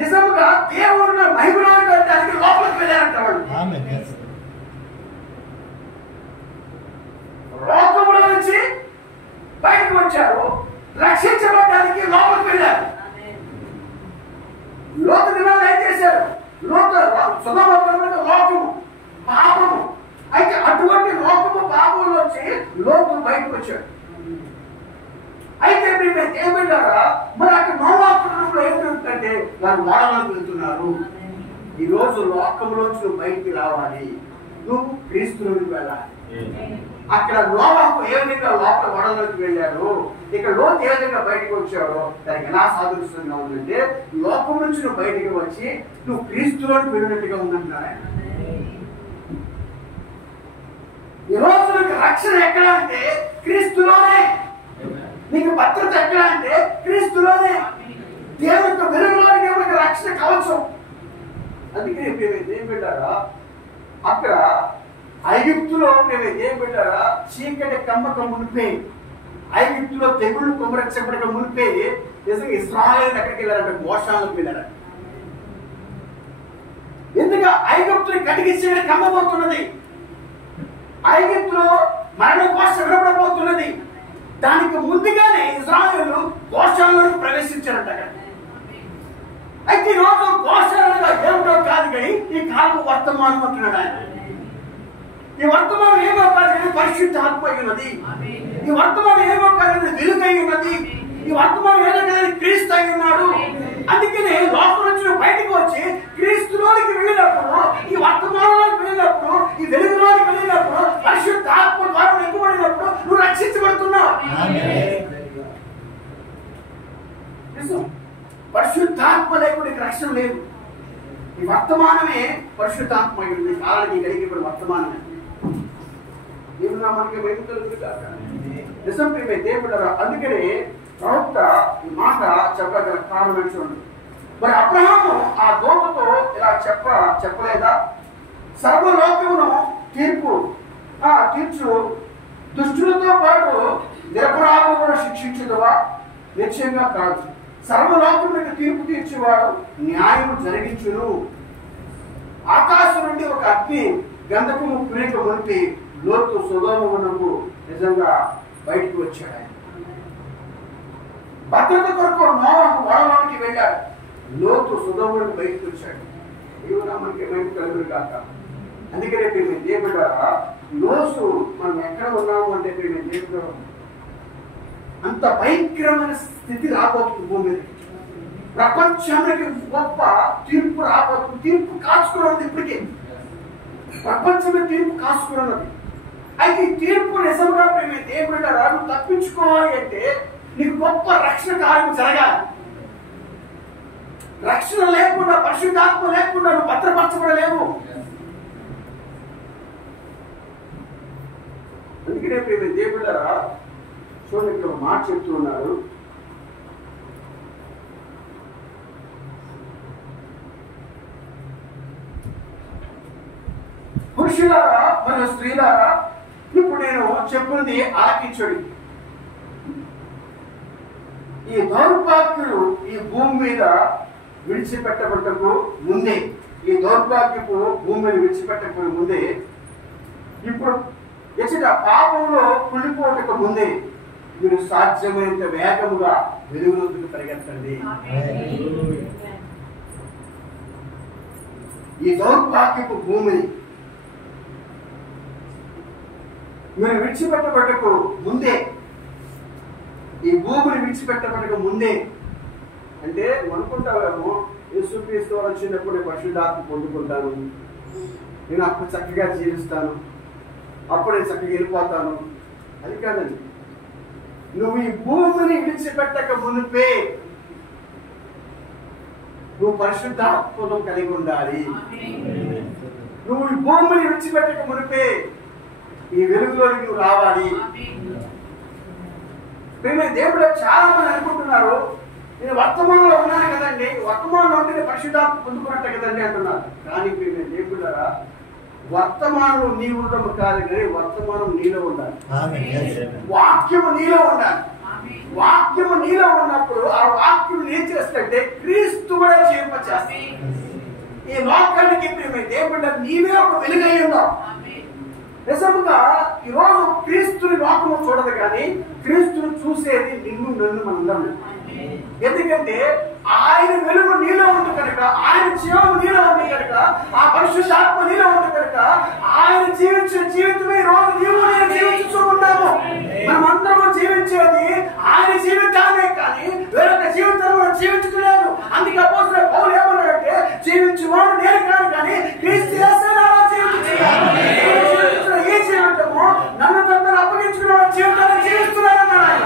నిజంగా దేవుడు మహిమలో వెళ్ళడానికి లోపలికి వెళ్ళారంట వాళ్ళు. లోకంలో నుంచి బయటకు వచ్చారు, రక్షించబడడానికి లోపలికి వెళ్ళారు. లోతు దినాలు ఏం చేశారు, సొదొమ గొమొర్రా లోకము పాపము, అయితే అటువంటి లోకము పాపంలో వచ్చి లోతు బయటకు వచ్చాడు. అయితే ఏమంటారా, మరి అక్కడ నోవా కుటుంబంలో ఏం జరుగుతుందంటే వారు ఓడలోకి వెళ్తున్నారు. ఈ రోజు లోకంలోంచి నువ్వు బయటికి రావాలి, నువ్వు క్రీస్తులోకి వెళ్ళాలి. అక్కడ నోవాహు ఏ విధంగా లోపల ఓడలోకి వెళ్ళారు, ఇక్కడ లోతు ఏ విధంగా బయటకు వచ్చాడో దానికి ఎలా సాదృశ్యంగా ఉందంటే, లోకం నుంచి నువ్వు బయటికి వచ్చి నువ్వు క్రీస్తులోకి వెళ్ళినట్టుగా ఉందంటున్నాడు ఆయన. ఈ రోజు నీకు రక్షణ ఎక్కడ అంటే క్రీస్తులోనే, నీకు భద్రత ఎక్కడ అంటే క్రీస్తులోనే, దేవుని యొక్క వెలుగులోనికి మనకు రక్షణ కవచం. అందుకే ఏం పెట్టారా, అక్కడ ఐగుప్తులో ఏం పెట్టారా, చీకటి కమ్మక మునిపే, ఐగుప్తులో తెగుళ్ళు కుమ్మరించబడక మునిపే నిజంగా ఇశ్రాయేలు ఎక్కడికి వెళ్ళారంటే గోషాలకు వెళ్ళారంట. ఎందుకు ఐగుప్తుని కడిగిస్తే కమ్మబోతున్నది, ఐగుప్తులో మరణ ఘోష వినబడబోతున్నది. దానికి ముందుగానే ఇశ్రాయేలు గోషాలకు ప్రవేశించారంట. అయితే ఈ రోజు గోషాలుగా ఏమిటో కాదు కానీ ఈ కాలం వర్తమానం అంటున్నాడు ఆయన. ఈ వర్తమానం ఏమో కాదు, పరిశుద్ధ ఆత్మ ఉన్నది. ఈ వర్తమానం ఏమో కాదు, వెలుగై ఉన్నది. ఈ వర్తమానం ఏదో కదా, క్రీస్తు అయి ఉన్నాడు. అందుకనే లోపల నుంచి బయటకు వచ్చి క్రీస్తులోనికి వెళ్ళినప్పుడు, ఈ వర్తమానంలోకి వెళ్ళినప్పుడు, ఈ వెలుగులోనికి వెళ్ళినప్పుడు, పరిశుద్ధ ఆత్మ ద్వారా నింపబడినప్పుడు నువ్వు రక్షించబడుతున్నావు. పరిశుద్ధాత్మ లేకుండా రక్షణ లేదు. ఈ వర్తమానమే పరిశుద్ధాత్మ ఉంది. కాలానికి కలిగి వర్తమానమే మనకి నిజం దేవుడు. అందుకనే ప్రవక్త ఈ మాట చెప్పగల కారణం చూడండి. మరి అబ్రహాము ఆ దూతతో ఇలా చెప్పలేదా, సర్వలోకమును తీర్చు దుష్టులతో పాటు నిరపరాధులను కూడా శిక్షించదువా? నిశ్చయంగా కాదు. సర్వలోకములకు తీర్పు తీర్చేవాడు న్యాయం జరిగించును. ఆకాశం నుండి ఒక అగ్ని గంధకము కురిక మునిపి లోతు సొదొమకు నిజంగా బయటికి వచ్చాడు. ఆయన భద్రత కొరకు నోవహు ఓడలోనికి వెళ్ళాడు. లోతు సొదొమకు బయటికి వచ్చాడు. మనకి బయట కలుగురు కాక. అందుకనే దేవుడు లోసు మనం ఎక్కడ ఉన్నాము అంటే దేవుడు అంత భయంకరమైన స్థితి రాబోతుంది. భూమి మీద ప్రపంచానికి గొప్ప తీర్పు రాబోతుంది. తీర్పు కాచుకున్నది ఇప్పటికే, ప్రపంచమే తీర్పు కాచుకున్నది. అయితే ఈ తీర్పు నిజంగా దేవుడు నువ్వు తప్పించుకోవాలి అంటే నీకు గొప్ప రక్షణ కార్యం జరగాలి. రక్షణ లేకుండా, పరిశుద్ధాత్మ లేకుండా నువ్వు భద్రపరచబడలేవు. అందుకనే దేవుడు చూడండి, ఇక్కడ ఒక మాట చెప్తూ ఉన్నారు. పురుషులారా మరియు స్త్రీలారా, ఇప్పుడు నేను చెప్పింది ఆలకించుడి. ఈ దౌర్భాగ్యులు ఈ భూమి మీద విడిచిపెట్టబట్టకు ముందే, ఈ దౌర్భాగ్యపు భూమి మీద విడిచిపెట్టక ముందే, ఇప్పుడు ఎచ్చట పాపంలో కుళ్ళిపోటకు ముందే మీరు సాధ్యమైనంత వేగముగా వెలుగులోకి పరిగెత్తండి. ఈ దౌర్భాగ్యపు భూమిని మీరు విడిచిపెట్టబట్టకు ముందే, ఈ భూమిని విడిచిపెట్టబడక ముందే అంటే అనుకుంటావేమో యేసుక్రీస్తు వారు వచ్చినప్పుడు నేను పరిశుద్ధాత్మ పొందుకుంటాను, నేను అప్పుడు చక్కగా జీవిస్తాను, అప్పుడు నేను చక్కగా వెళ్ళిపోతాను. అది కాదండి. నువ్వు ఈ భూమిని విడిచిపెట్టక మునిపే నువ్వు పరిశుద్ధాత్మను కలిగి ఉండాలి. నువ్వు ఈ భూమిని విడిచిపెట్టక మునిపే ఈ వెలుగులోకి నువ్వు రావాలి. దేవుడు చాలా మంది అనుకుంటున్నారు, నేను వర్తమానంలో ఉన్నాను కదండి, వర్తమానంలో ఉంటే పరిశుద్ధాత్మ పొందుకున్నట్టు కదండి అంటున్నారు. కానీ దేవుడారా, వర్తమానం నీ ఉండడం కాదు కానీ వర్తమానం నీలో ఉండాలి. వాక్యము నీలో ఉండాలి. వాక్యము నీలో ఉన్నప్పుడు ఆ వాక్యం ఏం చేస్తుంటే క్రీస్తు కూడా జీవింపచేస్తాడు. ఈ లోకానికి దేవుడు నీవే ఒక వెలుగై ఉన్నావు. నిజంగా ఈరోజు క్రీస్తుని లోకము చూడదు కానీ క్రీస్తుని చూసేది నిన్ను నన్ను మనందరం. ఎందుకంటే ఆయన వెలుగు నీలో ఉంది కనుక, ఆయన జీవం నీలో ఉంది కనుక, ఆ పరిశుద్ధాత్మ నీలో ఉంది కనుక ఆయన జీవించిన జీవితమే రోజు నీవు నేను జీవించుతూ ఉన్నాము. మనమందరము జీవించేది ఆయన జీవితానే కానీ వేరొక జీవితాన్ని మనం జీవించుకోలేదు. అందుకే అపోస్తలుడైన పౌలు ఏమన్నాడంటే, జీవించువాడు నేను కాదు కానీ క్రీస్తు యేసులో జీవించుచున్నాను. ఈ జీవితము నన్ను తనను అప్పగించుకున్న జీవితాన్ని జీవిస్తున్నానన్నాడు.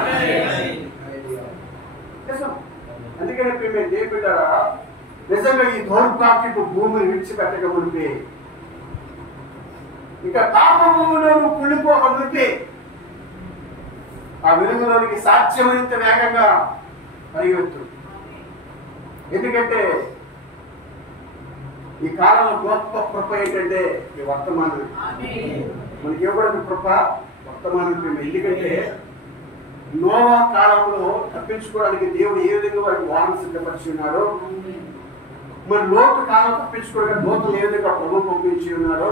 అందుకనే మేము దేవుడారా, నిజంగా ఈ దౌర్భాగ్యపు భూమిని విడిచిపెట్టక మునిపే, ఇక పాపములో కుళ్ళిపోక మునిపే ఆ వెలుగులోనికి సాధ్యమైనంత వేగంగా పరిగెత్తు. ఎందుకంటే ఈ కాలంలో గొప్ప కృప ఏంటంటే ఈ వర్తమానం. మనకి ఇవ్వడం కృప వర్తమానం. ఎందుకంటే నోవా కాలంలో తప్పించుకోవడానికి దేవుడు ఏ విధంగా వారికి వాహనం సిద్ధపరిచి ఉన్నాడో, మరి లోతు కాలం తప్పించుకోవడానికి లోతులు ఏ విధంగా ప్రభు పంపించి ఉన్నాడో,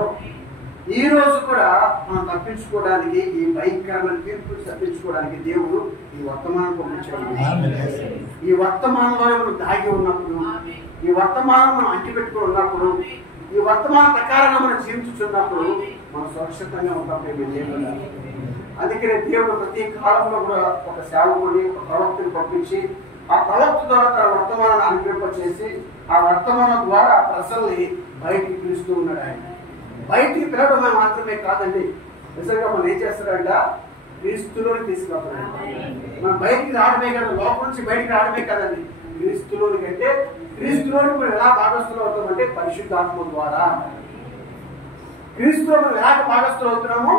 ఈ రోజు కూడా మనం తప్పించుకోవడానికి, ఈ భయంకరమైన తీర్పు తప్పించుకోవడానికి దేవుడు ఈ వర్తమానం పంపించాడు. ఈ వర్తమానంలో మనం దాగి ఉన్నప్పుడు, ఈ వర్తమానం మనం అంటిపెట్టుకుని ఉన్నప్పుడు, ఈ వర్తమాన ప్రకారంగా మనం జీవించుతున్నప్పుడు మనం సురక్షితంగా ఉంటాం. అందుకనే దేవుడు ప్రతి కాలంలో కూడా ఒక సేవకుని, ఒక ప్రవక్తని పంపించి ఆ ప్రవక్త ద్వారా తన వర్తమానాన్ని అనుగ్రహింపచేసి ఆ వర్తమానం ద్వారా ప్రజల్ని బయటికి పిలుస్తూ ఉన్నాడు. ఆయన బయటికి పిలవడమే మాత్రమే కాదండి, నిజంగా మనం ఏం చేస్తాడంట, క్రీస్తులోని తీసుకెళ్తాడు. మనం బయటికి రావడమే కదా, లోపల నుంచి బయటికి రావడమే కదండి, క్రీస్తులోని కంటే క్రీస్తులోని మనం ఎలా భాగస్థులు అవుతామంటే పరిశుద్ధాత్మ ద్వారా. క్రీస్తులో మనం ఎలా భాగస్థులు అవుతున్నామో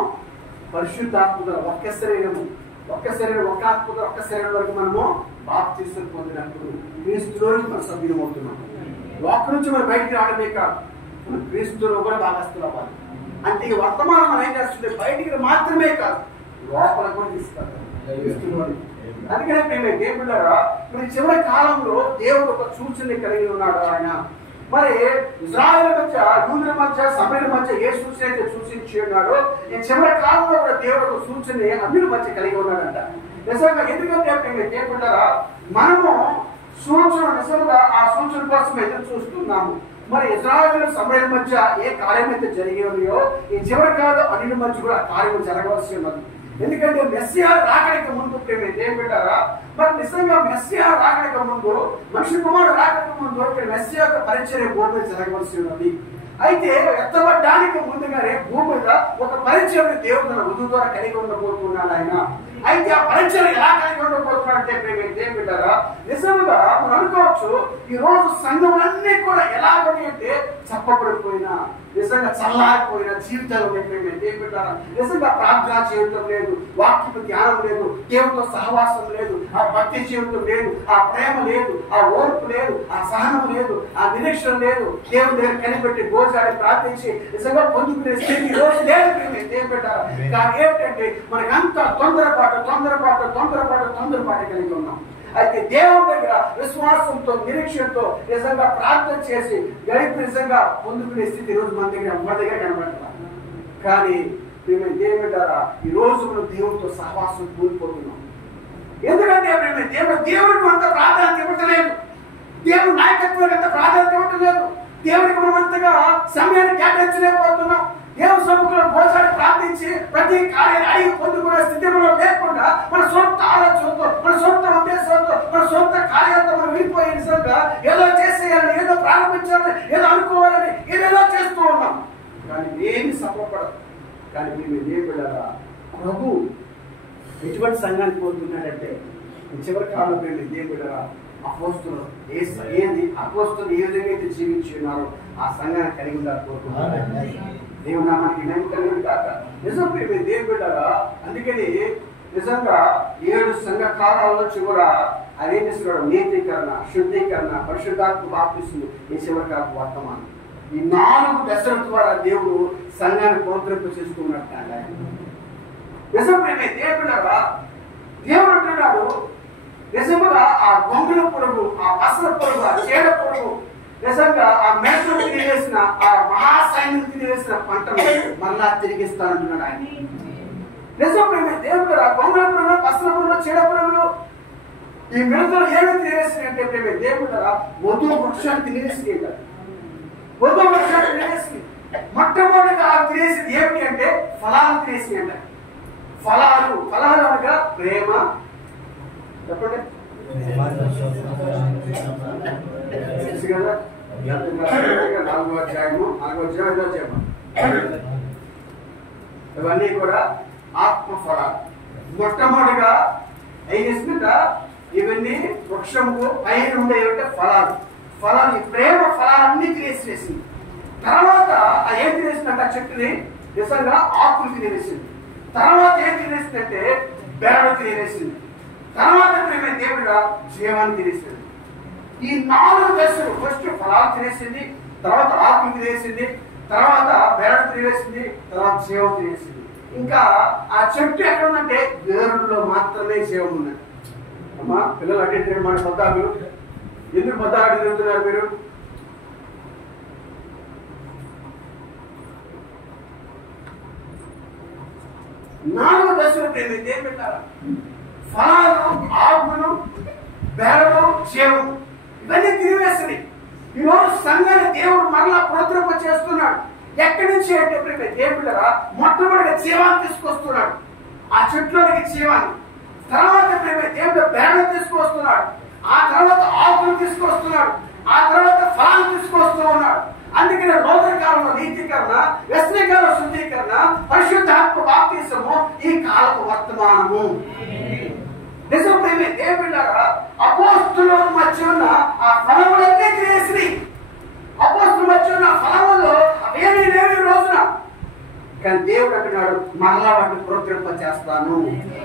పరిశుద్ధాత్మ ద్వారా. ఒక్క శరీరము, ఒక్క శరీరం, ఒక్క ఆత్మ, ఒక్క శరీరం వరకు మనము బాప్తిసం పొందినప్పుడు క్రీస్తులోని మనం సభ్యులం అవుతున్నాం. లోక నుంచి మనం బయటికి రావడమే కాదు, మనం క్రీస్తులో కూడా భాగస్థులు అవ్వాలి. అంటే ఈ వర్తమానం మనం ఏం చేస్తుంటే బయటికి మాత్రమే కాదు, లోపల కూడా తీసుకెళ్తాం క్రీస్తులోని. అందుకనే మేము దేవుడారా, మరి చివరి కాలంలో దేవుడు ఒక సూచన కలిగి ఉన్నాడు. ఆయన మరి ఇజ్రాయేల్ మధ్య, యూదుల మధ్య, సమరయుల మధ్య ఏ సూచన అయితే సూచించి ఉన్నాడో, ఈ చివరి కాలంలో కూడా దేవుడు ఒక సూచన అన్యుల మధ్య కలిగి ఉన్నాడంట. నిజంగా ఎందుకంటే దేవుడారా, మనము సూచన నిజంగా ఆ సూచన కోసం ఎదురు చూస్తున్నాము. మరి ఇజ్రాయేల్ సమరయుల మధ్య ఏ కార్యం అయితే జరిగినాయో, ఈ చివరి కాలంలో అన్యుల మధ్య కూడా కార్యం జరగవలసి ఉన్నది. ఎందుకంటే మెస్సియా రాకడానికి ముందు దేవుడారా, మరి నిజంగా మెస్సియా రాకడానికి ముందు, మనిషి కుమారుడు రాకడానికి ముందు మెస్సియా యొక్క పరిచర్య భూమి మీద జరగవలసి ఉన్నది. అయితే ఎత్తబడ్డానికి ముందుగానే భూమి మీద ఒక పరిచయం దేవుడు తన వధువు ద్వారా కలిగి ఉండబోతున్నాడు ఆయన. అయితే ఆ పరిచయం ఎలా కలిగి ఉండబోతున్నాడంటే దేవుడారా, నిజంగా మనం అనుకోవచ్చు, ఈ రోజు సంఘములన్నీ కూడా ఎలాగని అంటే చెప్పబడిపోయిన నిజంగా చల్లారిపోయిన జీవితాలు నిజంగా ప్రార్థన జీవితం లేదు, వాక్యపు ధ్యానం లేదు, దేవుడితో సహవాసం లేదు, ఆ భక్తి జీవితం లేదు, ఆ ప్రేమ లేదు, ఆ ఓర్పు లేదు, ఆ సహనం లేదు, ఆ నిరీక్షణ లేదు, దేవుడి దగ్గర కనిపెట్టి గోచారి ప్రార్థించి నిజంగా పొందుకునే స్థితి ఈ రోజు లేదు. కానీ ఏంటంటే మనకంతా తొందరపాటు కలిగి ఉన్నాం. అయితే దేవుడి దగ్గర విశ్వాసంతో నిరీక్షణతో నిజంగా ప్రార్థన చేసి గడిపి నిజంగా పొందుకునే స్థితి రోజు మన దగ్గర కనబడుతున్నాం. కానీ దేవుడారా ఈ రోజు మనం దేవుడితో సహవాసం కోల్పోతున్నాం. ఎందుకంటే దేవుడికి అంత ప్రాధాన్యత ఇవ్వట్లేదు, దేవుడి నాయకత్వానికి అంత ప్రాధాన్యత ఇవ్వట్లేదు, దేవుడికి మనం అంతగా సమయాన్ని కేటాయించలేకపోతున్నాం. దేవుని సముఖంలో పోసాడి ప్రార్థించి ప్రతి కార్యాన్ని అడిగి పొందుకునే స్థితిలో లేకుండా మన సొంత ఆలోచనతో, మన సొంత ఉద్దేశంతో, మన సొంత కార్యాలతో మనం వెళ్ళిపోయే నిజంగా ఏదో చేసేయాలని, ఏదో ప్రారంభించాలని, ఏదో అనుకోవాలని ఏదేదో చేస్తూ ఉన్నాం. కానీ ఏమి సఫలపడదు. కానీ మేము దేవుడారా ప్రభు ఎటువంటి సంఘాన్ని కోరుతున్నాడంటే చివరి కాలంలో దేవుడారా అపోస్తులు అపోస్తులు ఏ విధంగా అయితే జీవించి ఉన్నారో ఆ సంఘాన్ని కలిగి ఉండాలని కోరుకుంటున్నారు. దేవుడు నామానికి నమ్మకం కాక నిజం దేవుడారా. అందుకని నిజంగా 7 సంఘ కాలాల నుంచి కూడా ఆయన ఏం చేస్తున్నాడు? నీతీకరణ, శుద్ధీకరణ, పరిశుద్ధాత్మ బాప్తిస్మం, ఈ చివరికాలకు వర్తమానం, ఈ 4 దశల ద్వారా దేవుడు సంఘాన్ని ప్రోత్సహింప చేస్తూ ఉన్నట్టు నిజం దేవుడారా. దేవుడు అంటున్నాడు నిజంగా ఆ గొంగుల పురుగు, ఆ పసల పురుగు, ఆ చీడ పురుగు నిజంగా ఆ మేకలు తిరిగేసిన, ఆ మహాసైన్యం తిరిగేసిన పంటను మళ్ళా తిరిగిస్తానంటున్నాడు ఆయన. నిజం దేవుడు ఆ గొంగుల పురుగులు, పసల పురుగులు, చీడ పురుగులు, ఈ మిడతలు ఏమి తిరిగేసినాయంటే దేవుడు వధువు వృక్షాన్ని తిరిగేసి, వధువు వృక్షాన్ని తిరిగేసి మొట్టమొదటిగా తిరిగేసింది ఏమిటి అంటే ఫలాలు తిరిగేసి అంట. ఫలాలు అనగా ప్రేమ, చెప్పండి కదా, 4వ అధ్యాయము 4వ అధ్యాయం ఇవన్నీ కూడా ఆత్మ ఫలాలు. మొట్టమొదటిగా ఏం చేసిందంట? ఇవన్నీ వృక్షము పైన ఉండేవంటే ఫలాలు ఈ ప్రేమ ఫలాలన్నీ తినేసింది. తర్వాత ఏం తినేసిందంట? చెట్టుని నిజంగా ఆకులు తినేసింది. తర్వాత ఏం తినేసిందంటే బెరడు తినేసింది. తర్వాత దేవుడు జీవాన్ని తినేసింది. ఈ 4 దశలు, ఫస్ట్ ఫలాలు తినేసింది, తర్వాత ఆకులు తినేసింది, తర్వాత బెరడు తినేసింది, తర్వాత జీవం తినేసింది. ఇంకా ఆ చెట్టు ఎక్కడ ఉందంటే వేరులో మాత్రమే జీవం ఉన్నది. అమ్మా పిల్లలు అంటే మన పొద్దాకులు ఎందుకు పొద్దాకు తిరుగుతున్నారు మీరు? నాలుగు దశలు ఏం పెట్టారా? ఫలాలు, ఆకులు, బెరడు, జీవం ఇవన్నీ తిరివేస్తుంది. ఈరోజు సంఘాన్ని దేవుడు మరలా పునరుద్ధరింప చేస్తున్నాడు. ఎక్కడి నుంచి అంటే దేవుడురా మొట్టమొదటిగా జీవాన్ని తీసుకొస్తున్నాడు, ఆ చెట్లోనికి జీవాన్ని. తర్వాత దేవుడు బెరడు తీసుకొస్తున్నాడు, ఆ తర్వాత ఆకులు తీసుకొస్తున్నాడు, ఆ తర్వాత ఫలాలు తీసుకొస్తూ ఉన్నాడు. అందుకనే నూతన కాలంలో నీతీకరణ, వ్యసనకాల శుద్ధీకరణ, పరిశుద్ధాత్మ బాప్తిసము ఈ కాలపు వర్తమానము. నిజం దేవుడారా అపోస్తుల మధ్య ఉన్న ఆ ఫలములన్నీ తినేసి, అపోస్తుల మధ్య ఉన్న ఫలములో అవేమీ లేవు ఈ రోజున. కానీ దేవుడు అంటున్నాడు మరలా వాటిని ప్రోత్సహింప చేస్తాను.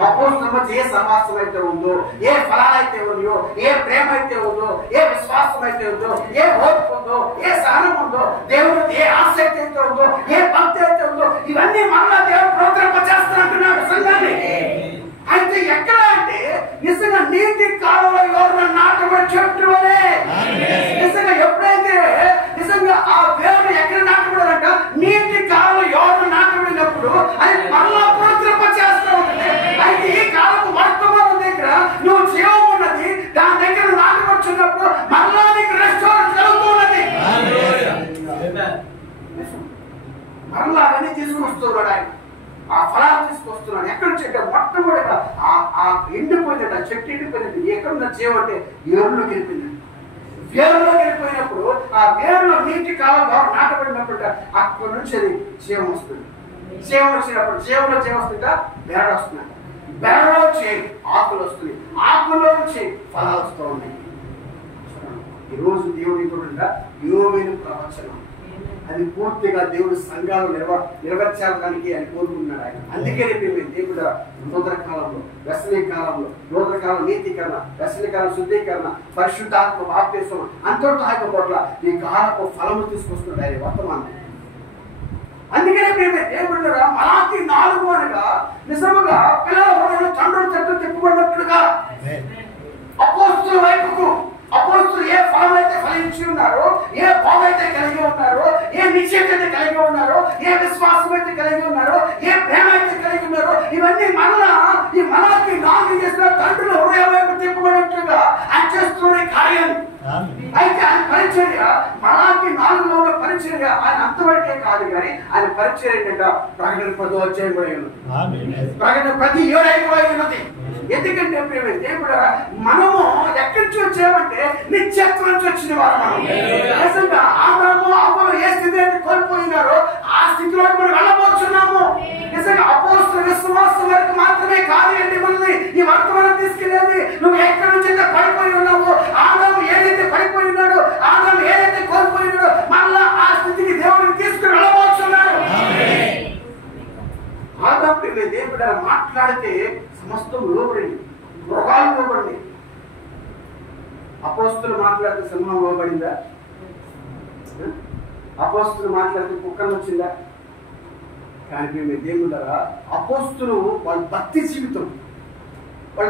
అపోస్తుల మధ్య ఏ సహవాసం అయితే ఉందో, ఏ ఫలాలైతే ఉన్నాయో, ఏ ప్రేమ అయితే ఉందో, ఏ విశ్వాసం అయితే ఉందో, ఏ ఓర్పు ఉందో, ఏ సహనం ఉందో, దేవుడు ఏ ఆసక్తి అయితే ఉందో, ఏ భక్తి అయితే ఉందో, ఇవన్నీ మరలా దేవుడు ప్రోత్సహింప చేస్తానంటున్నాడు సంఘాన్ని. అయితే ఎక్కడ అంటే నిజంగా నీటి కాలంలో ఎవరు నాటబడి చెట్టు అనే నిజంగా ఎప్పుడైతే నిజంగా ఆ వేరు ఎక్కడ నాటబడాలంట నీటి కాలంలో ఎవరు నాటబడినప్పుడు అది మళ్ళా ప్రోత్సహింప చేస్తూ ఉంటుంది. అయితే ఈ కాలపు వర్తమానం దగ్గర నువ్వు జీవం ఉన్నది, దాని దగ్గర నాటబడుచున్నప్పుడు మళ్ళా నీకు రెస్టారెంట్ జరుగుతున్నది. మరలా అవన్నీ తీసుకొస్తున్నాడు ఆయన, ఆ ఫలాలు తీసుకొస్తున్నాడు. ఎక్కడి నుంచి అంటే మొట్టమొదటిగా ఆ ఎండిపోయిందట, చెట్టు ఎండిపోయింది. ఎక్కడున్న జీవం అంటే వేరులోకి వెళ్ళిపోయింది. వేరులోకి వెళ్ళిపోయినప్పుడు ఆ వేరులో నీటి కాలం నాటబడినప్పుడు అక్కడి నుంచి అది జీవం వస్తుంది. జీవం వచ్చినప్పుడు జీవంలో జీవం వస్తుందా బెరడు వస్తున్నాయి, బెరడులో నుంచి ఆకులు వస్తుంది, ఆకుల్లో నుంచి ఫలాలు వస్తూ ఉన్నాయి. ఈరోజు దేవుని కూడా యోవేలు ప్రవచనం అది పూర్తిగా దేవుడు సంఘాలు నెరవేర్చడానికి ఆయన కోరుకుంటున్నాడు ఆయన. అందుకే రేపు దేవుడు నూతన కాలంలో, వెస్లీ కాలంలో, నూతన కాలం నీతీకరణ, వెస్లీ కాలం శుద్ధీకరణ, పరిశుద్ధాత్మ బాప్తిసం అంతటితో ఆగిపోట్ల ఈ కాలపు ఫలము తీసుకొస్తున్నాడు ఆయన వర్తమానం. అందుకనే దేవుడు మలాకి 4 అనగా నిజముగా పిల్లల హృదయంలో తండ్రులు చెట్టు తిప్పబడినట్లుగా అపోస్తుల వైపుకు, అపోస్తులు ఏ ఫలం అయితే ఫలించి ఉన్నారో, ఏ భావం అయితే కలిగి ఉన్నారో, ఏ నిశ్చయం అయితే కలిగి ఉన్నారో, ఏ విశ్వాసం అయితే కలిగి ఉన్నారో, ఏ ప్రేమ అయితే కలిగి ఉన్నారో, ఇవన్నీ మరలా ఈ మలాకి 4 చేసిన తండ్రుల హృదయం వైపు తిప్పబడినట్లుగా ఆయన చేస్తున్న కార్యం. అయితే ఆయన పరిచర్య మలాకి 4లో ఉన్న పరిచర్య ఆయన అంతవరకే కాదు కానీ ఆయన పరిచర్య ఏంటంటే ప్రకటన 10వ అధ్యాయం కూడా ఉన్నది, ప్రకటన 10:7 కూడా ఉన్నది. ఎందుకంటే దేవుడు మనము ఎక్కడి నుంచి వచ్చామంటే నిత్యత్వం నుంచి వచ్చిన వారు. మనం నిజంగా ఆదాము అవ్వలు ఏ స్థితి అయితే కోల్పోయినారో ఆ స్థితిలో మనం వెళ్ళబోతున్నాము. నిజంగా అపోస్తుల విశ్వాసం వరకు మాత్రమే కాదు అండి మనల్ని ఈ వర్తమానం తీసుకెళ్ళేది. నువ్వు ఎక్కడి నుంచి అయితే పడిపోయి ఉన్నావో, ఆదాము ఏదైతే పడిపోయి ఉన్నాడో, ఆదాము ఏదైతే కోల్పోయినాడో మళ్ళా ఆ స్థితికి దేవుడిని తీసుకుని వెళ్ళబోతున్నాడు. ఆదాము దేవుడు మాట్లాడితే సమస్తం లోబడింది, మృగాలు లోబడింది. అపోస్తులు మాట్లాడితే సింహం లోబడిందా? అపోస్తులు మాట్లాడితే కుక్కలు వచ్చిందా? కానీ దేవుడు అపోస్తులు వాళ్ళ భక్తి జీవితం, వాళ్ళ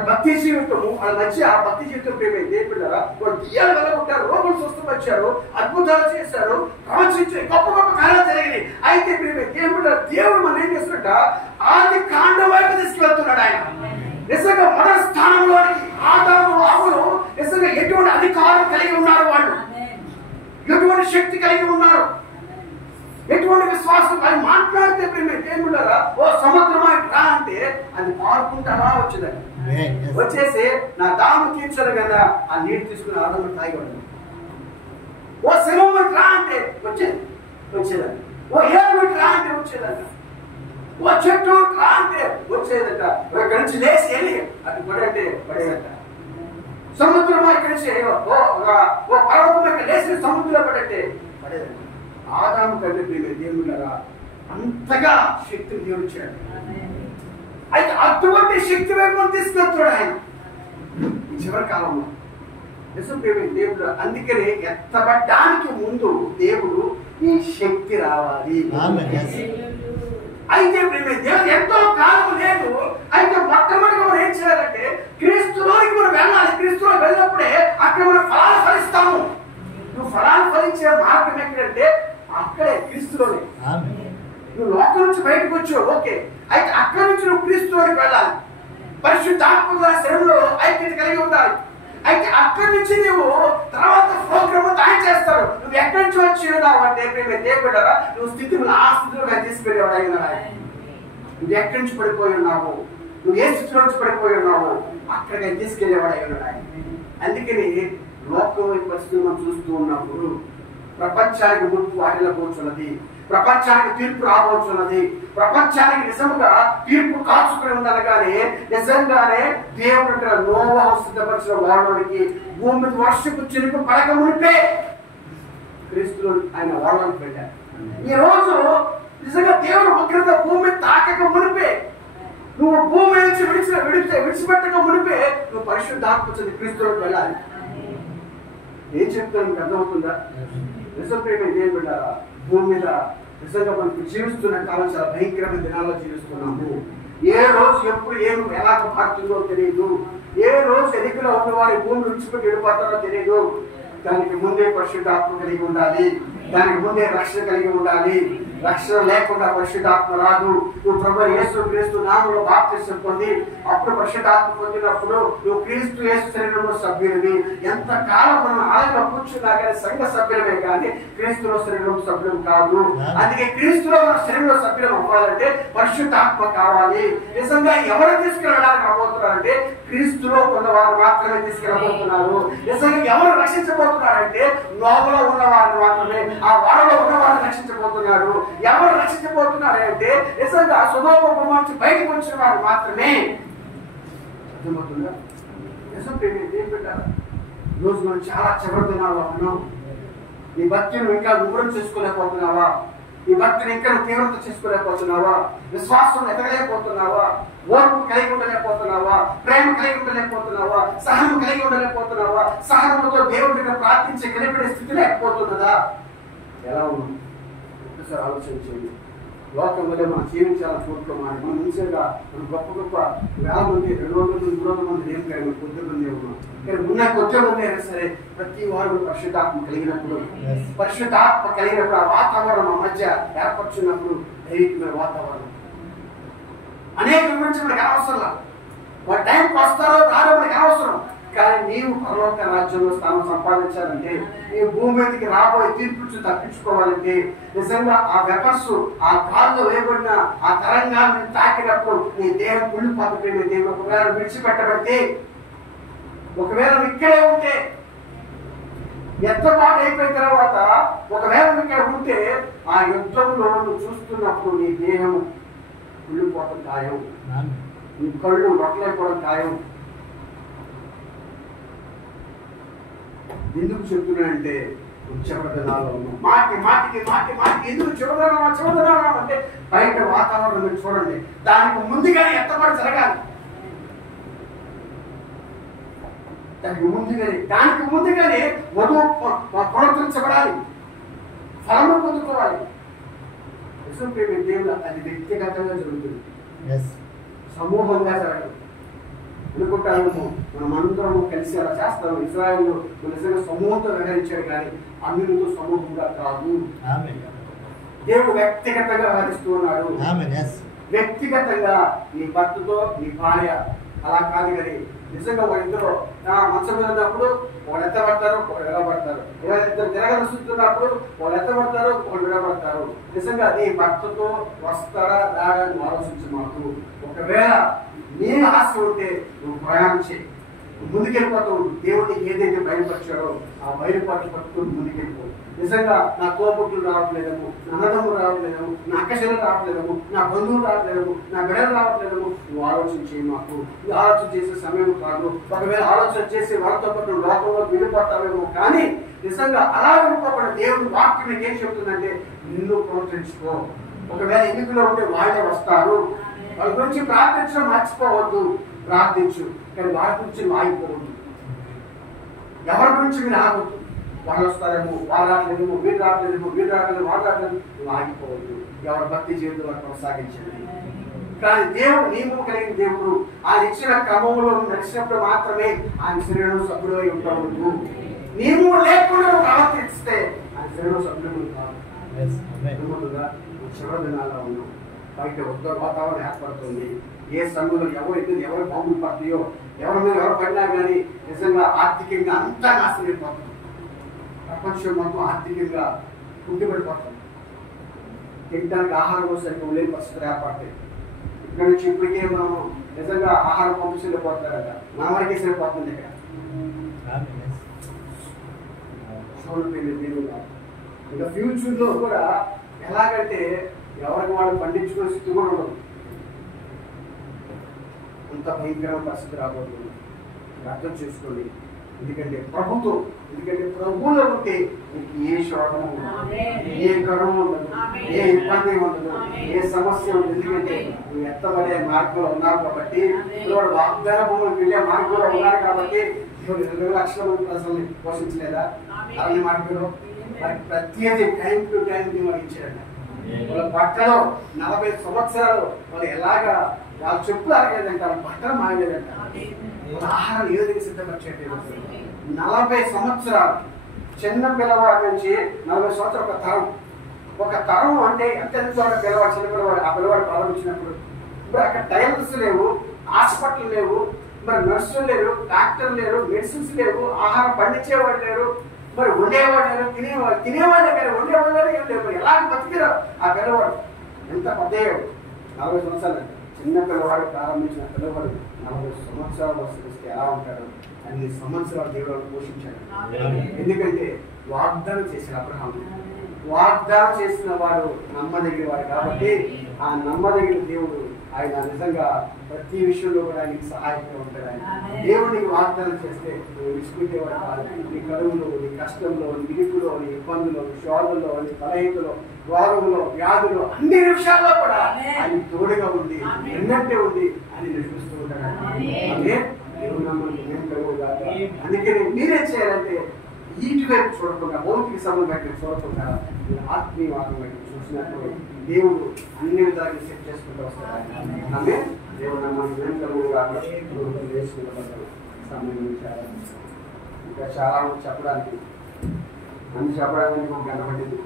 మధ్య ఆ భక్తి జీవితం ప్రేమే దేవుడు వాళ్ళు దియ్యాలు వెళ్ళగొట్టారు, రోగులు స్వస్థపరిచారు, అద్భుతాలు చేశారు, ప్రవచించారు, గొప్ప గొప్ప కార్యాలు జరిగినాయి. అయితే ప్రేమే దేవుడు మనం ఏం చేస్తున్నట్ట ఆది కాండం వైపు తీసుకెళ్తున్నాడు ఆయన. నిజంగా మొదటి స్థానంలోనికి ఆదాము అవ్వలు నిజంగా ఎటువంటి అధికారం కలిగి ఉన్నారు, వాళ్ళు ఎటువంటి శక్తి కలిగి ఉన్నారు, ఎటువంటి విశ్వాసం. అది మాట్లాడితే దేవుడు ఓ సముద్రమా రా అంటే అది పారుకుంటారా వచ్చేదండి, వచ్చేసి నా దాము తీర్చదు కదా ఆ నీరు తీసుకుని ఆదాము తాగేవాడు. ఓ సింహం రా అంటే వచ్చేదండి, ఓ ఏడు రా అంటే వచ్చేదంట, ఓ చెట్టు రా అంటే వచ్చేదట, ఇక్కడి నుంచి లేచి వెళ్ళి అది పడంటే పడేదట. సముద్రమా ఇక్కడి నుంచి ఓ పర్వతం ఇక్కడ లేచి సముద్రంలో పడంటే పడేదట. ఆదాము కంటే దేవుళ్ళరా అంతగా శక్తిని దేవుడు ఇచ్చాడు. అయితే అటువంటి శక్తి వైపు తీసుకెళ్తాడు ఆయన ఈ చివరి కాలంలో. నిజం దేవుడు అందుకనే ఎత్తబడ్డానికి ముందు దేవుడు ఈ శక్తి రావాలి. అయితే దేవుడు ఎంతో కాలం లేదు. అయితే మొట్టమొదటి మనం ఏం చేయాలంటే క్రీస్తులోనికి మనం వెళ్ళాలి. క్రీస్తులో వెళ్ళినప్పుడే అక్కడ మనం ఫలాలు ఫలిస్తాము. నువ్వు ఫలాలు ఫలించే మార్గం ఎక్కడంటే అక్కడే క్రీస్తులోనే. నువ్వు లోకం నుంచి బయటకు వచ్చావు, ఓకే, అయితే అక్కడి నుంచి నువ్వు క్రీస్తులోకి వెళ్ళాలి. పరిశుద్ధాత్మ శరీరంలో ఐక్యత కలిగి ఉండాలి. అయితే అక్కడి నుంచి నువ్వు తర్వాత ప్రోగ్రామ్ ఆయన చేస్తాడు. నువ్వు ఎక్కడి నుంచి వచ్చి ఉన్నావు అంటే దేవుడు నువ్వు స్థితి ఆ స్థితిలో తీసుకెళ్ళేవాడు అయినా. నువ్వు ఎక్కడి నుంచి పడిపోయి ఉన్నావు, నువ్వు ఏ స్థితిలో నుంచి పడిపోయి ఉన్నావు అక్కడికి తీసుకెళ్లేవాడు అయినాడు ఆయన. అందుకని లోకం పరిస్థితులు మనం చూస్తూ ఉన్నప్పుడు ప్రపంచానికి ముప్పు వాటిలో కూర్చున్నది, ప్రపంచానికి తీర్పు రాబోతున్నది, ప్రపంచానికి నిజంగా తీర్పు కాచుకుని ఉందనగానే నిజంగానే దేవుడు నోవహు సిద్ధపరిచిన వాడడానికి భూమి వర్షపు చినుకు పడక మునిపే క్రీస్తులు ఆయన వాడడానికి పెట్టారు. ఈ రోజు నిజంగా దేవుడు ఉగ్రత భూమి తాకక మునిపే, నువ్వు భూమి నుంచి విడిచిపెట్టక మునిపే నువ్వు పరిశుద్ధాత్మ చెంది క్రీస్తులకు వెళ్ళాలి. ఏం చెప్తాను మీకు అర్థమవుతుందా? నిజం ప్రేమ దేవుడు భూమి మీద నిజంగా మనకు జీవిస్తున్న కాలం చాలా భయంకరమైన దినాల్లో జీవిస్తున్నాము. ఏ రోజు ఎప్పుడు ఏం ఎలా మారుతుందో తెలియదు. ఏ రోజు ఎన్నికలో ఉన్నవారి భూమి విడిచిపెట్టి వెళ్ళిపోతారో తెలియదు. దానికి ముందే పరిశుద్ధాత్మ కలిగి ఉండాలి, దానికి ముందే రక్షణ కలిగి ఉండాలి. రక్షణ లేకుండా పరిశుద్ధాత్మ రాదు. నువ్వు ప్రభు యేసు క్రీస్తు నామములో బాప్తిసం పొంది అప్పుడు పరిశుద్ధాత్మ పొందినప్పుడు నువ్వు క్రీస్తు యేసు శరీరంలో సభ్యుడివి. ఎంత కాలం మనం ఆలయంలో కూర్చున్నా కానీ సంఘ సభ్యులమే కానీ క్రీస్తులో శరీరం సభ్యులం కాదు. అందుకే క్రీస్తులో మన శరీరంలో సభ్యులం అవ్వాలంటే పరిశుద్ధాత్మ కావాలి. నిజంగా ఎవరు తీసుకెళ్ళడానికి రాబోతున్నారంటే క్రీస్తులో ఉన్నవారు మాత్రమే తీసుకెళ్ళబోతున్నారు. నిజంగా ఎవరు రక్షించబోతున్నారంటే లోపల ఉన్నవారు మాత్రమే, ఆ వారిలో ఉన్నవారు రక్షించబోతున్నారు. ఎవరు రక్షించబోతున్నారంటే నిజంగా సుధోమ నుంచి బయటకు వచ్చిన వారు మాత్రమే. అర్థమవుతుందా? నిజం ఏం పెట్టారు? ఈరోజు మనం చాలా చివరి దినాల్లో ఉన్నాం. నీ భక్తిని ఇంకా దూరం చేసుకోలేకపోతున్నావా? ఈ భక్తిని ఇంకా తీవ్రత చేసుకోలేకపోతున్నావా? విశ్వాసం ఎదగలేకపోతున్నావా? ఓర్పు కలిగి ఉండలేకపోతున్నావా? ప్రేమ కలిగి ఉండలేకపోతున్నావా? సహనం కలిగి ఉండలేకపోతున్నావా? సహనంతో దేవుడి మీద ప్రార్థించే కలిపడే స్థితి లేకపోతున్నదా? ఎలా ఉంది ఒకసారి ఆలోచించండి. లోకం వల్ల మనం జీవించాలని కోరుకోమని మనం మంచిగా మనం గొప్ప గొప్ప 1000 మంది 200 మంది 300 మంది ఏం కాదు, కొద్ది మంది ఉన్నాం. కానీ ఉన్న కొద్ది మంది అయినా సరే ప్రతి వారు పరిశుద్ధాత్మ కలిగినప్పుడు పరిశుద్ధాత్మ కలిగినప్పుడు ఆ వాతావరణం మా మధ్య ఏర్పరుచున్నప్పుడు దైవికమైన వాతావరణం అనేక గురించి మనకి అనవసరం. వారి టైంకి వస్తారో రారో మనకి అనవసరం. కానీ నీవు పరలోక రాజ్యంలో స్థానం సంపాదించాలంటే, ఈ భూమి మీదకి రాబోయే తీర్పు తప్పించుకోవాలంటే, నిజంగా ఆ వెపర్స్ ఆ కాల్లో వేయబడిన ఆ తరంగాన్ని తాకినప్పుడు నీ దేహం కుళ్ళిపోతుంది. దేవుడు ఒకవేళ విడిచిపెట్టబడితే, ఒకవేళ ఇక్కడే ఉంటే, ఎత్తబాటు అయిపోయిన తర్వాత ఒకవేళ ఇక్కడ ఉంటే ఆ యుద్ధంలో నువ్వు చూస్తున్నప్పుడు నీ దేహం కుళ్ళిపోవడం ఖాయం, నీ కళ్ళు రొట్టలైపోవడం ఖాయం. ఎందుకు చెప్తున్నానంటే చివరిదనాల్లో మాటికి ఎందుకు చివరిదనం అంటే బయట వాతావరణం మీరు చూడండి, దానికి ముందుగానే ఎత్తబడి జరగాలి. దానికి ముందుగానే వధువు పునరుద్ధరించబడాలి, ఫలము పొందుకోవాలి. దేవుడు అది వ్యక్తిగతంగా జరుగుతుంది, సమూహంగా జరగదు. అనుకుంటాము మనం అందరం కలిసి అలా చేస్తాము. ఇశ్రాయేలు నిజంగా సమూహంతో వ్యవహరించాడు, కానీ అన్యులతో సమూహంగా కాదు. దేవుడు వ్యక్తిగతంగా వ్యవహరిస్తూ ఉన్నాడు. వ్యక్తిగతంగా నీ భర్తతో నీ భార్య అలా కాదు. కానీ నిజంగా వాళ్ళిద్దరు మంచం మీద ఉన్నప్పుడు వాళ్ళు ఎత్తబడతారు, వాళ్ళు విడబడతారు. ఇద్దరు తిరగలుస్తున్నప్పుడు వాళ్ళు ఎత్తబడతారు, వాళ్ళు విడబడతారు. నిజంగా నీ భర్తతో వస్తారా రాడా అని ఆలోచించి మాకు ఒకవేళ నీ ఆశ ఉంటే నువ్వు ప్రయాణం చేయి, ముందుకెళ్ళిపోతావు. దేవుడికి ఏదైతే బయలుపరిచాడో ఆ బయలుపాటు పట్టుకుని ముందుకెళ్ళిపో. నిజంగా నా తోబుట్టులు రావట్లేదేమో, నా అన్నదమ్ములు రావట్లేదేమో, నా అక్కచెల్లెలు రావట్లేదేమో, నా బంధువులు రావట్లేదేమో, నా బిడ్డలు రావట్లేదేమో, నువ్వు ఆలోచన చేయి. మాకు ఈ ఆలోచన చేసే సమయం కాదు. ఒకవేళ ఆలోచన చేసి వాళ్ళతో పాటు లోకంలో వెళ్ళిపోతావేమో, కానీ నిజంగా అలా వెళ్ళిపోకుండా దేవుడు వాక్యం ఏం చెప్తుందంటే నిన్ను ప్రోత్సహించుకో. ఒకవేళ ఎన్నికలో ఉంటే వాళ్ళే వస్తారు, వాళ్ళ గురించి ప్రార్థించడం మర్చిపోవద్దు, ప్రార్థించు. కానీ వాళ్ళ గురించి ఆగిపోవద్దు, ఎవరి గురించి మీరు ఆగొద్దు. వాళ్ళు వస్తారేమో, వాళ్ళు రావట్లేదేమో, వీళ్ళు రావట్లేదేమో, వీళ్ళు రావట్లేదు, వాళ్ళు రావట్లేదు, నువ్వు ఆగిపోవద్దు. ఎవరి భక్తి జీవితంలో కొనసాగించండి. కానీ దేవుడు నియమం కలిగిన దేవుడు ఆయన ఇచ్చిన క్రమంలో నడిచినప్పుడు మాత్రమే ఆయన శరీరం సభ్యుడు అయి ఉంటాడు. నియమం లేకుండా ప్రవర్తిస్తే ఆయన శరీరం సభ్యుడు కాదు. చివరి దినాల్లో ఉన్నాం, బయట వాతావరణం ఏర్పడుతుంది. ఏ సంఘంలో ఎవరు బాంబులు పడతాయో, ఎవరి మీద ఎవరు పడినా కానీ నిజంగా ఆర్థికంగా అంతా నాశనం అయిపోతుంది. ప్రపంచం మొత్తం ఆర్థికంగా కుంటిపడిపోతుంది. తినడానికి ఆహారం సరిగ్గా లేని పరిస్థితులు ఏర్పడతాయి. ఇక్కడ నుంచి ఇప్పటికే మనం నిజంగా ఆహారం పంపించలేకపోతారట, మన వరకే సరిపోతుంది. ఇక్కడ ఇంకా ఫ్యూచర్లో కూడా ఎలాగంటే ఎవరికి వాళ్ళు పండించుకునే స్థితి కూడా ఉండదు. అంత భయంకరమైన పరిస్థితి రాబోతుంది. అర్థం చేసుకోండి. ఎందుకంటే ప్రభువులో ఉంటే నీకు ఏ శోధన ఉండదు, ఏ గర్వం ఉండదు, ఏ ఇబ్బంది ఉండదు, ఏ సమస్య ఉండదు. ఎందుకంటే నువ్వు ఎత్తబడే మార్గంలో ఉన్నావు కాబట్టి, వాడు వాగ్దాన భూమికి వెళ్ళే మార్గంలో ఉన్నారు కాబట్టి దేవుడు 20 లక్షల మంది ప్రజల్ని పోషించలేదా? అన్ని మార్గంలో వారికి ప్రత్యేక టైం టు టైం దేవుడు ఇచ్చాడు. వాళ్ళ బట్టలో 40 సంవత్సరాలు వాళ్ళు ఎలాగా వాళ్ళ చెప్పులు అరగలేదంట, వాళ్ళ బట్టలు మాయలేదంట, వాళ్ళ ఆహారం ఏ విధంగా సిద్ధపరిచేది. 40 సంవత్సరాలు చిన్న పిల్లవాడి నుంచి 40 సంవత్సరాలు ఒక తరం అంటే ఎంత పిల్లవాడు, చిన్న పిల్లవాడు ఆ పిల్లవాడు ప్రారంభించినప్పుడు ఇప్పుడు అక్కడ టైలర్స్ లేవు, హాస్పిటల్ లేవు, మరి నర్సులు లేరు, డాక్టర్లు లేరు, మెడిసిన్స్ లేవు, ఆహారం పండించేవాడు లేరు, మరి ఉండేవాడు లేరు, తినేవాళ్ళే కానీ ఉండేవాళ్ళే ఏం లేవు. మరి ఎలాగ బతికిరా ఆ పిల్లవాడు? ఎంత పెద్దయ్యాడు, 40 సంవత్సరాలు. చిన్న పిల్లవాడు ప్రారంభించిన పిల్లవాడు 40 సంవత్సరాలు వస్తే ఎలా ఉంటాడు? అన్ని సంవత్సరాలు దేవుడు పోషించాడు. ఎందుకంటే వాగ్దానం చేసిన అబ్రహాము, వాగ్దానం చేసిన వాడు నమ్మదగిన వాడు కాబట్టి ఆ నమ్మదగిన దేవుడు ఆయన నిజంగా ప్రతి విషయంలో కూడా ఆయనకి సహాయంగా ఉంటాడు. ఆయన దేవుడికి వాగ్దానం చేస్తే నువ్వు విసుకుంటేవాడు కాదు. నీ కరువులో, నీ కష్టంలో, నీ ఇరుకులో, నీ ఇబ్బందులో, నీ శోధనలో, నీ బలహీనతలో, రోగంలో, వ్యాధులో, అన్ని విషయాల్లో కూడా ఆయన తోడుగా ఉంది, ఎన్నట్టే ఉంది అని నడిపిస్తూ ఉంటాడు. అదే దేవుడు నమ్మని అందుకని మీరేం చేయాలంటే ఈటి వైపు చూడకుండా, భౌతిక సమయం వైపు చూడకుండా ఆత్మీయవాదం వైపు చూసినప్పుడు దేవుడు అన్ని విధాలుగా సెట్ చేసుకుంటూ వస్తాడు. ఆమె దేవుడు నమ్మని వెనుకలుగా సంబంధించారు. ఇంకా చాలా చెప్పడానికి అన్ని చెప్పడానికి ఒక గంట పట్టింది.